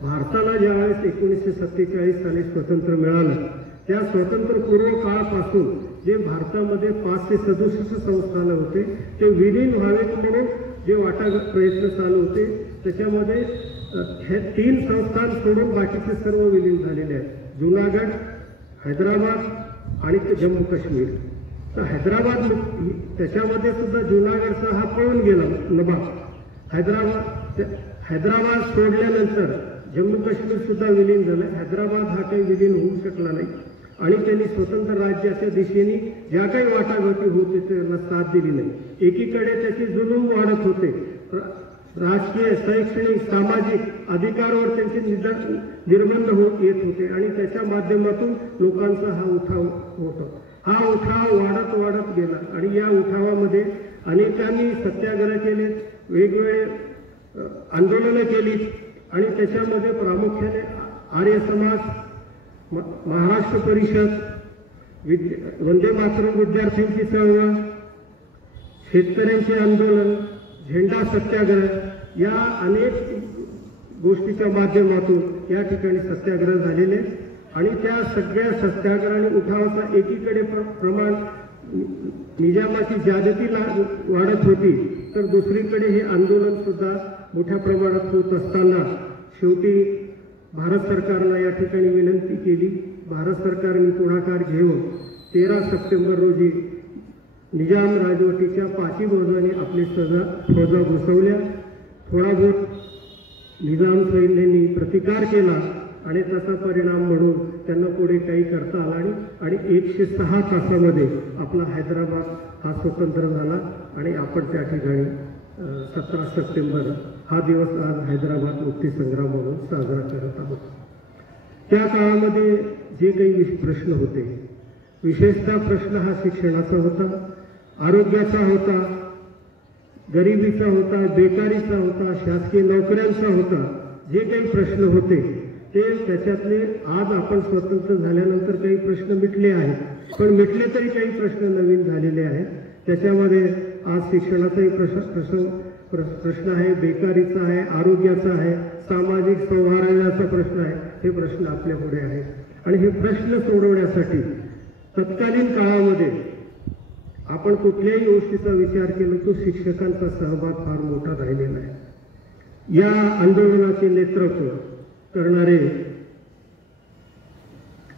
भारताला ज्यावेळेस 1947 साली स्वातंत्र्य मिळालं त्या स्वातंत्र्यपूर्व काळापासून जे भारतामध्ये 567 संस्थानं होते ते विलीन व्हावेत म्हणून जे प्रयत्न चालू होते त्याच्यामध्ये हे 3 संस्थान सोडून बाकीचे सर्व विलीन झालेले आहेत. जुनागड, हैदराबाद आणि जम्मू काश्मीर. तर हैदराबाद त्याच्यामध्ये सुद्धा जुनागडचा हा पळून गेला नवाब. हैदराबाद सोडल्यानंतर जम्मू काश्मीर सुद्धा विलीन झालं. हैदराबाद हा काही विलीन होऊ शकला नाही आणि त्यांनी स्वतंत्र राज्याच्या दिशेने ज्या काही वाटाघाटी होते त्यांना साथ दिली नाही. एकीकडे त्याची जुलूम वाढत होते, राजकीय, शैक्षणिक, सामाजिक अधिकारावर त्यांचे निर्बंध होत येत होते आणि त्याच्या माध्यमातून लोकांचा हा उठाव होता. हा उठाव वाढत गेला आणि या उठावामध्ये अनेकांनी सत्याग्रह केले, वेगवेगळे आंदोलनं केली आणि त्याच्यामध्ये प्रामुख्याने आर्य समाज, महाराष्ट्र परिषद, वंदे मातरम विद्यार्थ्यांची चळवळ, शेतकऱ्यांचे आंदोलन, झेंडा सत्याग्रह या अनेक गोष्टीच्या माध्यमातून या ठिकाणी सत्याग्रह झालेले आणि त्या सगळ्या सत्याग्रह आणि उठावाचा एकीकडे प्रमाण निजामाची ज्यादती वाढत होती तर दुसरीकडे हे आंदोलन सुद्धा मोठ्या प्रमाणात होत असताना शेवटी भारत सरकारला या ठिकाणी विनंती केली. भारत सरकारने पुढाकार घेऊन 13 सप्टेंबर रोजी निजाम राजवटीच्या पाठीबोजाने आपली फौजा घुसवल्या. थोडा बहुत निजाम सैन्याने प्रतिकार केला आणि त्याचा परिणाम म्हणून त्यांना पुढे काही करता आला नाही आणि 106 तासामध्ये आपला हैदराबाद हा स्वतंत्र झाला आणि आपण त्या ठिकाणी 17 सप्टेंबर हा दिवस आज हैदराबाद मुक्तीसंग्राम म्हणून साजरा करत आहोत. त्या काळामध्ये जे काही प्रश्न होते, विशेषतः प्रश्न हा शिक्षणाचा होता, आरोग्याचा होता, गरिबीचा होता, बेकारीचा होता, शासकीय नोकऱ्यांचा होता. जे काही प्रश्न होते ते त्याच्यातले आज आपण स्वतंत्र झाल्यानंतर काही प्रश्न मिटले आहेत, पण मिटले तरी काही प्रश्न नवीन झालेले आहेत. त्याच्यामध्ये आज शिक्षणाचाही प्रश्न आहे, बेकारीचा आहे, आरोग्याचा आहे, सामाजिक सौहार्दाचा प्रश्न आहे. हे प्रश्न आपल्या पुढे आहेत आणि हे प्रश्न सोडवण्यासाठी तत्कालीन काळामध्ये आपण कुठल्याही गोष्टीचा विचार केला तो शिक्षकांचा सहभाग फार मोठा राहिलेला आहे. या आंदोलनाचे नेतृत्व करणारे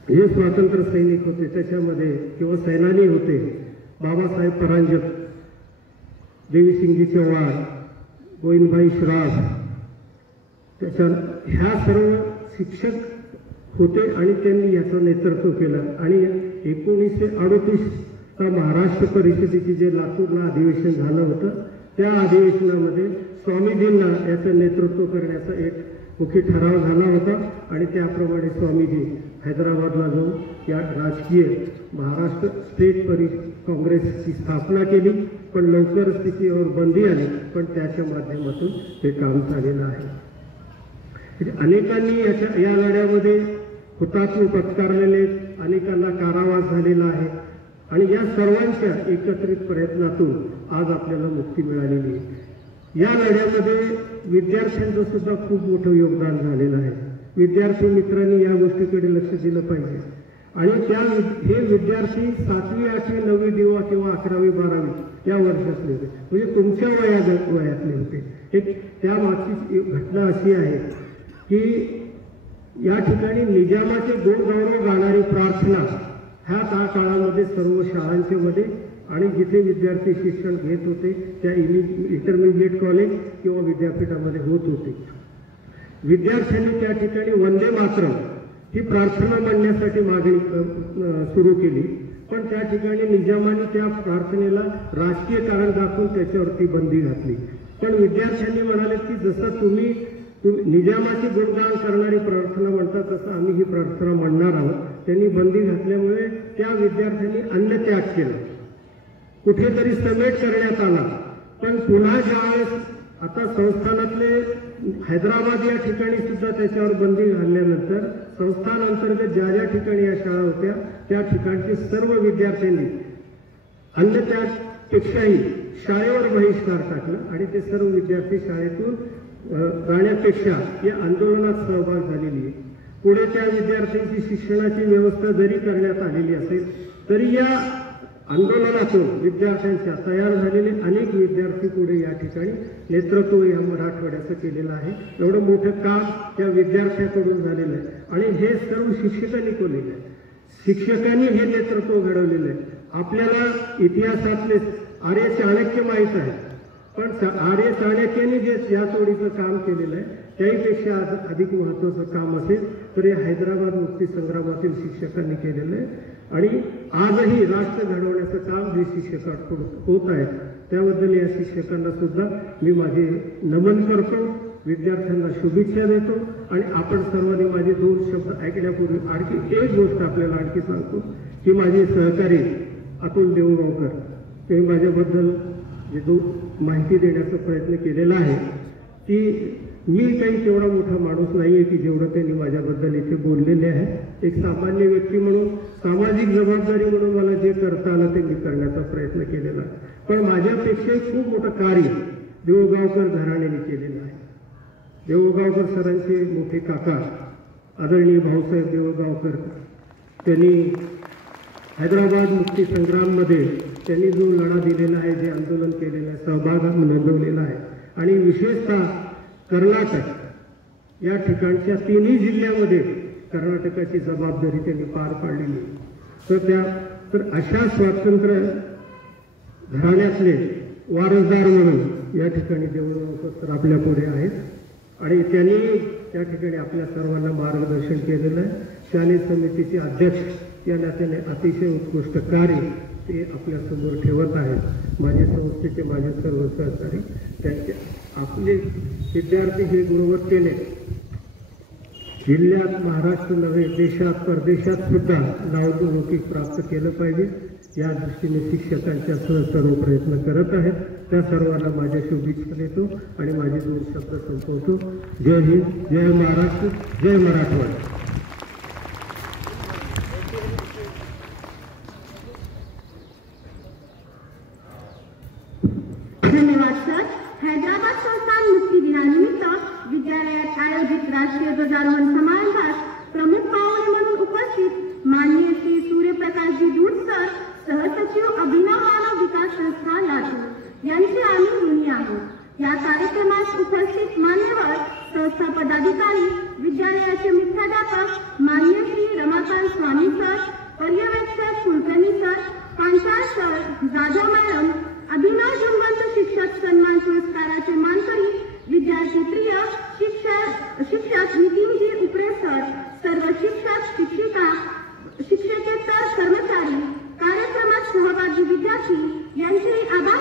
हे स्वातंत्र्य सैनिक होते, त्याच्यामध्ये किंवा सेनानी होते बाबासाहेब परांजप, देवीसिंगजी चव्हाण, गोविंदभाई श्राफ. ह्या सर्व शिक्षक होते आणि त्यांनी याचं नेतृत्व केलं. आणि 1938 महाराष्ट्र परिषदेची जे लातूरला अधिवेशन झालं होतं त्या अधिवेशनामध्ये स्वामीजींना याचं नेतृत्व करण्याचा एक मुख्य ठराव झाला होता आणि त्याप्रमाणे स्वामीजी हैदराबादला जाऊन या राजकीय महाराष्ट्र स्टेट काँग्रेसची स्थापना केली. पण लवकरच तिच्यावर बंदी आली, पण त्याच्या माध्यमातून हे काम झालेलं आहे. अनेकांनी या लढ्यामध्ये हुतात्मा पत्करलेले, अनेकांना कारावास झालेला आहे आणि या सर्वांच्या एकत्रित प्रयत्नातून आज आपल्याला मुक्ती मिळालेली आहे. या लढ्यामध्ये विद्यार्थ्यांचं सुद्धा खूप मोठं योगदान झालेलं आहे. विद्यार्थी मित्रांनी या गोष्टीकडे लक्ष दिलं पाहिजे आणि हे विद्यार्थी 7वी, 8वी, 9वी किंवा 11वी, 12वी या वर्षातले होते, म्हणजे तुमच्या वयातले होते. त्या मागची घटना अशी आहे की या ठिकाणी निजामाचे गुणगौरव गाणारी प्रार्थना ह्या काळामध्ये सर्व शाळांच्या मध्ये आणि जिथे विद्यार्थी शिक्षण घेत होते त्या इंटरमिजिएट कॉलेज किंवा विद्यापीठामध्ये होत होते. विद्यार्थ्यांनी त्या ठिकाणी वंदे मातरम ही प्रार्थना म्हणण्यासाठी मागणी सुरू केली, पण त्या ठिकाणी निजामाने त्या प्रार्थनेला राजकीय कारण दाखवून त्याच्यावरती बंदी घातली. पण विद्यार्थ्यांनी म्हणाले की जसं तुम्ही निजामाचे गुणगान करणारी प्रार्थना म्हणतात तसं आम्ही ही प्रार्थना म्हणणार आहोत. त्यांनी बंदी घातल्यामुळे त्या विद्यार्थ्यांनी अन्नत्याग केला, कुठेतरी समेट करण्यात आला. पण पुन्हा ज्यावेळेस आता संस्थानातले हैदराबाद या ठिकाणी सुद्धा त्याच्यावर बंदी घालल्यानंतर संस्थान अंतर्गत ज्या ठिकाणी या शाळा होत्या त्या ठिकाणचे सर्व विद्यार्थ्यांनी अन्नत्यागपेक्षाही शाळेवर बहिष्कार टाकला आणि ते सर्व विद्यार्थी शाळेतून जाण्यापेक्षा या आंदोलनात सहभाग झालेली आहे. पुढे त्या विद्यार्थ्यांची शिक्षणाची व्यवस्था जरी करण्यात आलेली असेल तरी या आंदोलनातून विद्यार्थ्यांच्या तयार झालेले अनेक विद्यार्थी पुढे या ठिकाणी नेतृत्व या मराठवाड्याचं केलेलं आहे. एवढं मोठं काम त्या विद्यार्थ्याकडून झालेलं आहे आणि हे सर्व शिक्षकांनी केलेलं आहे. शिक्षकांनी हे नेतृत्व घडवलेलं आहे. आपल्याला इतिहासातले आर्य चाणक्य माहीत आहे, पण आर्य चाणक्यांनी जे या तोडीचं काम केलेलं आहे त्याहीपेक्षा अधिक महत्त्वाचं काम असेल तर हे हैदराबाद मुक्ती संग्रामातील शिक्षकांनी केलेलं आहे. आणि आजही राष्ट्र घडवण्याचं काम जे शिक्षकांकडून होत आहे त्याबद्दल या शिक्षकांना सुद्धा मी माझे नमन करतो, विद्यार्थ्यांना शुभेच्छा देतो. आणि आपण सर्वांनी माझे 2 शब्द ऐकण्यापूर्वी आणखी एक गोष्ट आपल्याला आणखी सांगतो की माझे सहकारी अतुल देऊगावकर ते माझ्याबद्दल जे माहिती देण्याचा प्रयत्न केलेला आहे की मी काही तेवढा मोठा माणूस नाही आहे की जेवढं त्यांनी माझ्याबद्दल इथे बोललेले आहे. एक सामान्य व्यक्ती म्हणून सामाजिक जबाबदारी म्हणून मला जे करता आलं ते मी करण्याचा प्रयत्न केलेला आहे. पण माझ्यापेक्षाही खूप मोठं कार्य देऊळगावकर घराण्याने केलेलं आहे. देऊळगावकर सरांचे मोठे काका आदरणीय भाऊसाहेब देऊळगावकर त्यांनी हैदराबाद मुक्ती संग्राममध्ये त्यांनी जो लढा दिलेला आहे, जे आंदोलन केलेलं आहे, सहभाग नोंदवलेला आहे. आणि विशेषतः कर्नाटक या ठिकाणच्या तिन्ही जिल्ह्यामध्ये कर्नाटकाची जबाबदारी त्यांनी पार पाडलेली. तर अशा स्वातंत्र्य घराण्यातले वारसदार म्हणून या ठिकाणी देवळगावकर सर आपल्या पुढे आहेत आणि त्यांनी त्या ठिकाणी आपल्या सर्वांना मार्गदर्शन केलेलं आहे. शालेय समितीचे अध्यक्ष या नात्याने अतिशय उत्कृष्ट कार्य ते आपल्यासमोर ठेवत आहेत. माझे संस्थेचे माझे सर्व सहकारी त्यांचे आपले विद्यार्थी हे गुणवत्तेने जिल्ह्यात महाराष्ट्र नव्हे देशात परदेशात सुद्धा नावलौकिक प्राप्त केलं पाहिजे या दृष्टीने शिक्षकांच्या सर्व प्रयत्न करत आहेत. त्या सर्वांना माझ्या शुभेच्छा देतो आणि माझे 2 शब्द संपवतो. जय हिंद, जय महाराष्ट्र, जय मराठवाडा. धन्यवाद सर. हैदराबाद संस्थान मुक्ती दिनानिमित्त विद्यालयात आयोजित राष्ट्रीय ध्वजारोहण समारंभात प्रमुख पाहुणे म्हणून उपस्थित माननीय श्री सूर्यप्रकाशजी दूत सर, सहसचिव अभिनव मानव विकास संस्था लातूर यांचे आम्ही ऋणी आहोत. या कार्यक्रमात उपस्थित मान्यवर संस्था पदाधिकारी, विद्यालयाचे मुख्याध्यापक माननीय श्री रमाकांत स्वामी सर, पर्यवेक्षक Kulkarni sir, Panchal sir, Jadhav madam, अभिनव झुंबंत शिक्षक सन्मान पुरस्काराचे मानकरी विद्यार्थी प्रिय शिक्षक नितीनजी उपरे सर, सर्व शिक्षक, शिक्षिका, शिक्षकेतर कर्मचारी, कार्यक्रमात सहभागी विद्यार्थी यांचे आभार